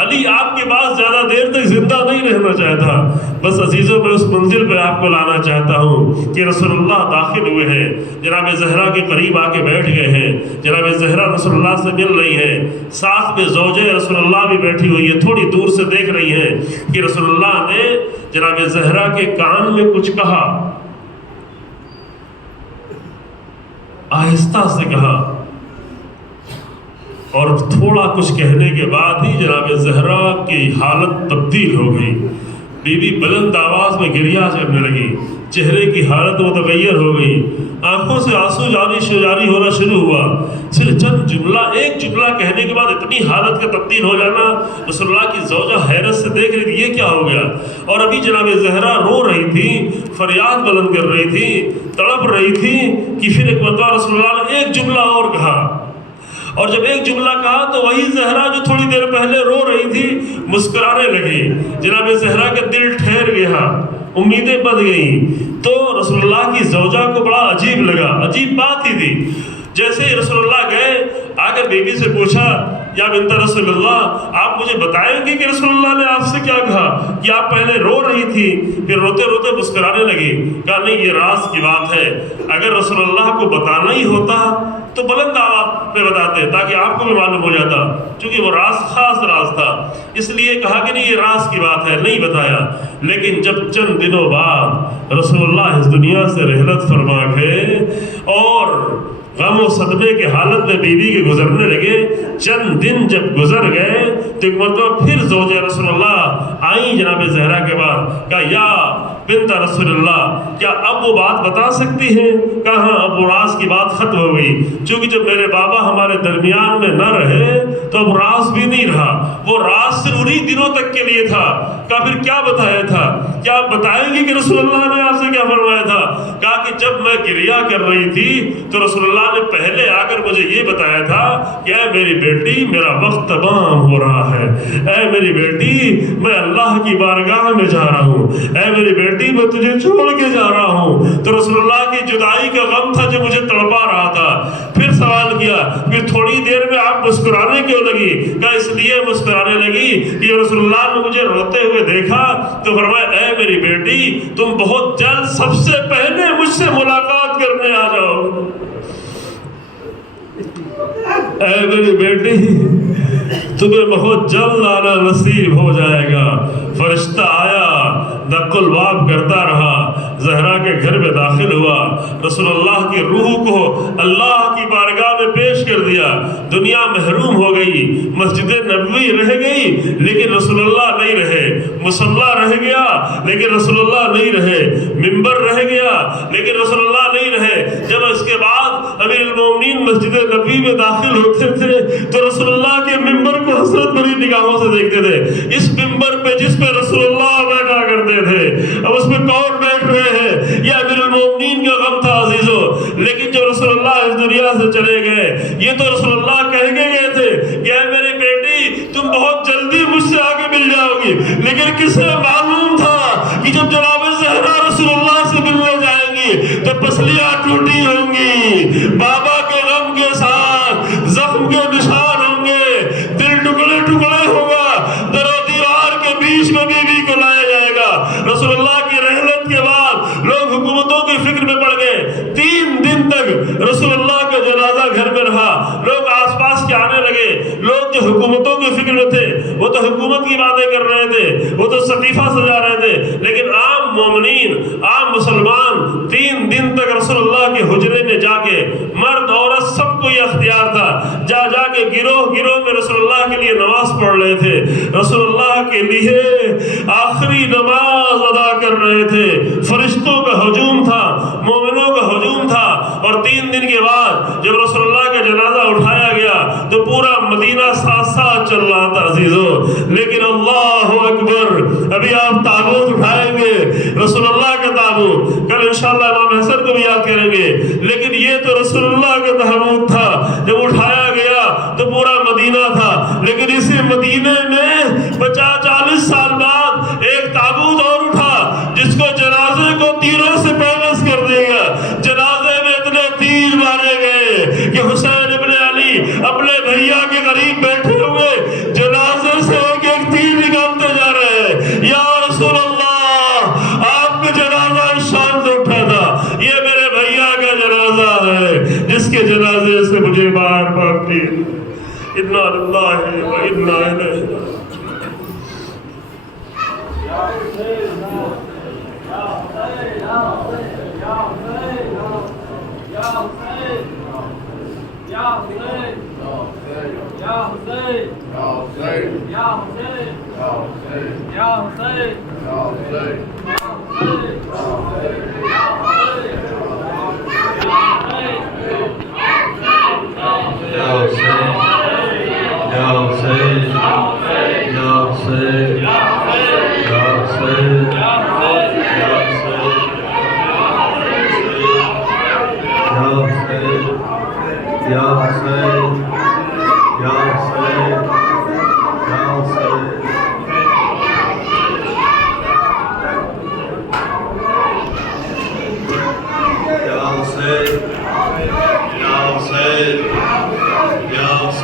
علی آپ کے بعد زیادہ دیر تک زندہ نہیں رہنا چاہتا۔ بس عزیزوں میں اس منزل پہ آپ کو لانا چاہتا ہوں کہ رسول اللہ داخل ہوئے ہیں، جناب زہرا کے قریب آ کے بیٹھ گئے ہیں، جناب زہرا رسول اللہ سے مل رہی ہے، ساتھ میں زوجہ رسول اللہ بھی بیٹھی ہوئی ہے، تھوڑی دور سے دیکھ رہی ہیں کہ رسول اللہ نے جناب زہرا کے کان میں کچھ کہا، آہستہ سے کہا، اور تھوڑا کچھ کہنے کے بعد ہی جناب زہرا کی حالت تبدیل ہو گئی، بی بی بلند آواز میں گریہ کرنے لگی، چہرے کی حالت متغیر ہو گئی، آنکھوں سے آنسو جاری ہونا شروع ہوا۔ صرف چند جملہ، ایک جملہ کہنے کے بعد اتنی حالت کا تبدیل ہو جانا، رسول اللہ کی زوجہ حیرت سے دیکھ رہی تھی یہ کیا ہو گیا، اور ابھی جناب زہرا رو رہی تھی، فریاد بلند کر رہی تھی، تڑپ رہی تھی کہ پھر ایک مرتبہ رسول اللہ نے ایک جملہ اور کہا، اور جب ایک جملہ کہا تو وہی زہرا جو تھوڑی دیر پہلے رو رہی تھی مسکرانے لگی، جناب زہرا کا دل ٹھہر گیا، امیدیں بڑھ گئیں۔ تو رسول اللہ کی زوجہ کو بڑا عجیب لگا، عجیب بات ہی تھی، جیسے ہی رسول اللہ گئے آگے بیوی سے پوچھا یا بنت رسول اللہ آپ مجھے بتائیں گے کہ رسول اللہ نے آپ سے کیا کہا، کہ آپ پہلے رو رہی تھی پھر روتے روتے مسکرانے لگی؟ کہا نہیں یہ راز کی بات ہے، اگر رسول اللہ کو بتانا ہی ہوتا تو بلند آواز پہ بتاتے تاکہ آپ کو بھی معلوم ہو جاتا، چونکہ وہ راز خاص راز تھا، اس لیے کہا کہ نہیں یہ راز کی بات ہے، نہیں بتایا۔ لیکن جب چند دنوں بعد رسول اللہ اس دنیا سے رحلت فرما گئے اور غم و صدمے کے حالت میں بیوی کے گزرنے لگے، چند دن جب گزر گئے تو ایک مرتبہ پھر زوج رسول اللہ آئیں جناب زہرا کے بعد، کہا یا بنت رسول اللہ، کیا اب وہ بات بتا سکتی ہیں؟ کہا ہاں، اب وہ راز کی بات ختم ہو گئی، چونکہ جب میرے بابا ہمارے درمیان میں نہ رہے تو اب راز بھی نہیں رہا، وہ راز صرف انہی دنوں تک کے لیے تھا۔ کہا پھر کیا بتایا تھا؟ کیا آپ بتائیں گے کہ رسول اللہ نے آپ سے کیا فرمایا تھا؟ کہا کہ جب میں گریہ کر رہی تھی تو رسول اللہ نے پہلے آ کر مجھے یہ بتایا تھا کہ اے میری بیٹی میرا وقت تمام ہو رہا ہے، اے میری بیٹی میں اللہ کی بارگاہ میں جا رہا ہوں، اے میری بیٹی میں تجھے چھوڑ کے جا رہا ہوں۔ تو رسول اللہ کی جدائی کا غم تھا جو مجھے تڑپا رہا تھا۔ پھر سوال کیا، پھر تھوڑی دیر میں آپ مسکرانے کیوں لگی؟ کہا اس لیے مسکرانے لگی کہ رسول اللہ نے مجھے روتے ہوئے دیکھا تو فرمایا اے میری بیٹی تم بہت جلد سب سے پہلے مجھ سے ملاقات کرنے آ جاؤ، اے میری بیٹی تمہیں بہت جلد آنا نصیب ہو جائے گا۔ فرشتہ آیا، دق الباب کرتا رہا، زہرا کے گھر میں داخل ہوا، رسول اللہ کی روح کو اللہ کی بارگاہ میں پیش کر دیا۔ دنیا محروم ہو گئی، مسجد نبوی رہ گئی لیکن رسول اللہ نہیں رہے، مصلی رہ گیا لیکن رسول اللہ نہیں رہے، منبر رہ گیا لیکن رسول اللہ نہیں رہے۔ جب اس کے بعد امیر المومنین مسجد نبوی میں داخل ہوتے تھے تو رسول اللہ کے منبر کو حسرت بھری نگاہوں سے دیکھتے تھے۔ اس منبر پہ جس پہ رسول اللہ بیٹھا کرتے تھے اب اس پہ کون بیٹھ رہے ہیں؟ یہ امیر المومنین کا غم تھا عزیزو۔ لیکن جب رسول اللہ اس دنیا سے چلے گئے یہ تو رسول اللہ کہہ کے گئے تھے کہ اے میری بیٹی تم بہت جلدی مجھ سے آگے مل جاؤ گی، لیکن کسے معلوم تھا کہ جب جناب زہرا رسول اللہ سے ملنے جائیں گی تو پسلیاں ٹوٹی ہوں گی، بابا کے غم کے ساتھ زخم کے نشان ہوں گے، دل ٹکڑے ٹکڑے ہوگا، در و دیوار کے بیچ میں بیوی کو لایا جائے گا۔ رسول اللہ کی رحلت کے بعد لوگ حکومتوں کی فکر میں پڑ گئے، 3 دن تک رسول اللہ کا جنازہ گھر میں رہا، لوگ آس پاس کے آنے لگے، لوگ جو حکومتوں کی فکر میں تھے وہ تو حکومت کی باتیں کر رہے تھے، وہ تو صحیفہ سجا رہے تھے، لیکن عام مومنین عام مسلمان 3 دن تک رسول اللہ کے حجرے میں جا کے، مرد عورت سب کو یہ اختیار تھا، جا جا کے گروہ گروہ میں رسول اللہ کے لیے نماز پڑھ رہے تھے، رسول اللہ کے لیے آخری نماز ادا کر رہے تھے۔ فرشتوں کا ہجوم تھا، مومنوں کا ہجوم تھا، اور 3 دن کے بعد جب رسول اللہ کا جنازہ اٹھایا گیا تو پورا مدینہ ساتھ ساتھ چل رہا تھا عزیزو۔ لیکن اللہ اکبر، ابھی آپ تابوت اٹھائیں گے، رسول اللہ کا تابوت، کل انشاءاللہ امام حسن کو بھی یاد کریں گے، لیکن یہ تو رسول اللہ کا تابوت تھا، جب اٹھایا گیا تو پورا مدینہ تھا، لیکن اسی مدینے میں 40 سال بعد ایک تابوت اور اٹھا جس کو جنازے کو تیروں سے پیوست کر دے گا۔ جنازے میں اتنے تیر مارے گئے کہ حسین ابن علی اپنے بھیا کے قریب بیٹھے ہوئے جنازے سے ایک ایک تیر نکالتے جا رہے ہیں، یا رسول اللہ آپ کا جنازہ اس شان سے اٹھا تھا، یہ میرے بھیا کا جنازہ ہے جس کے جنازے سے مجھے بار بار تیر۔ انا للہ و انا الیہ راجعون۔ Say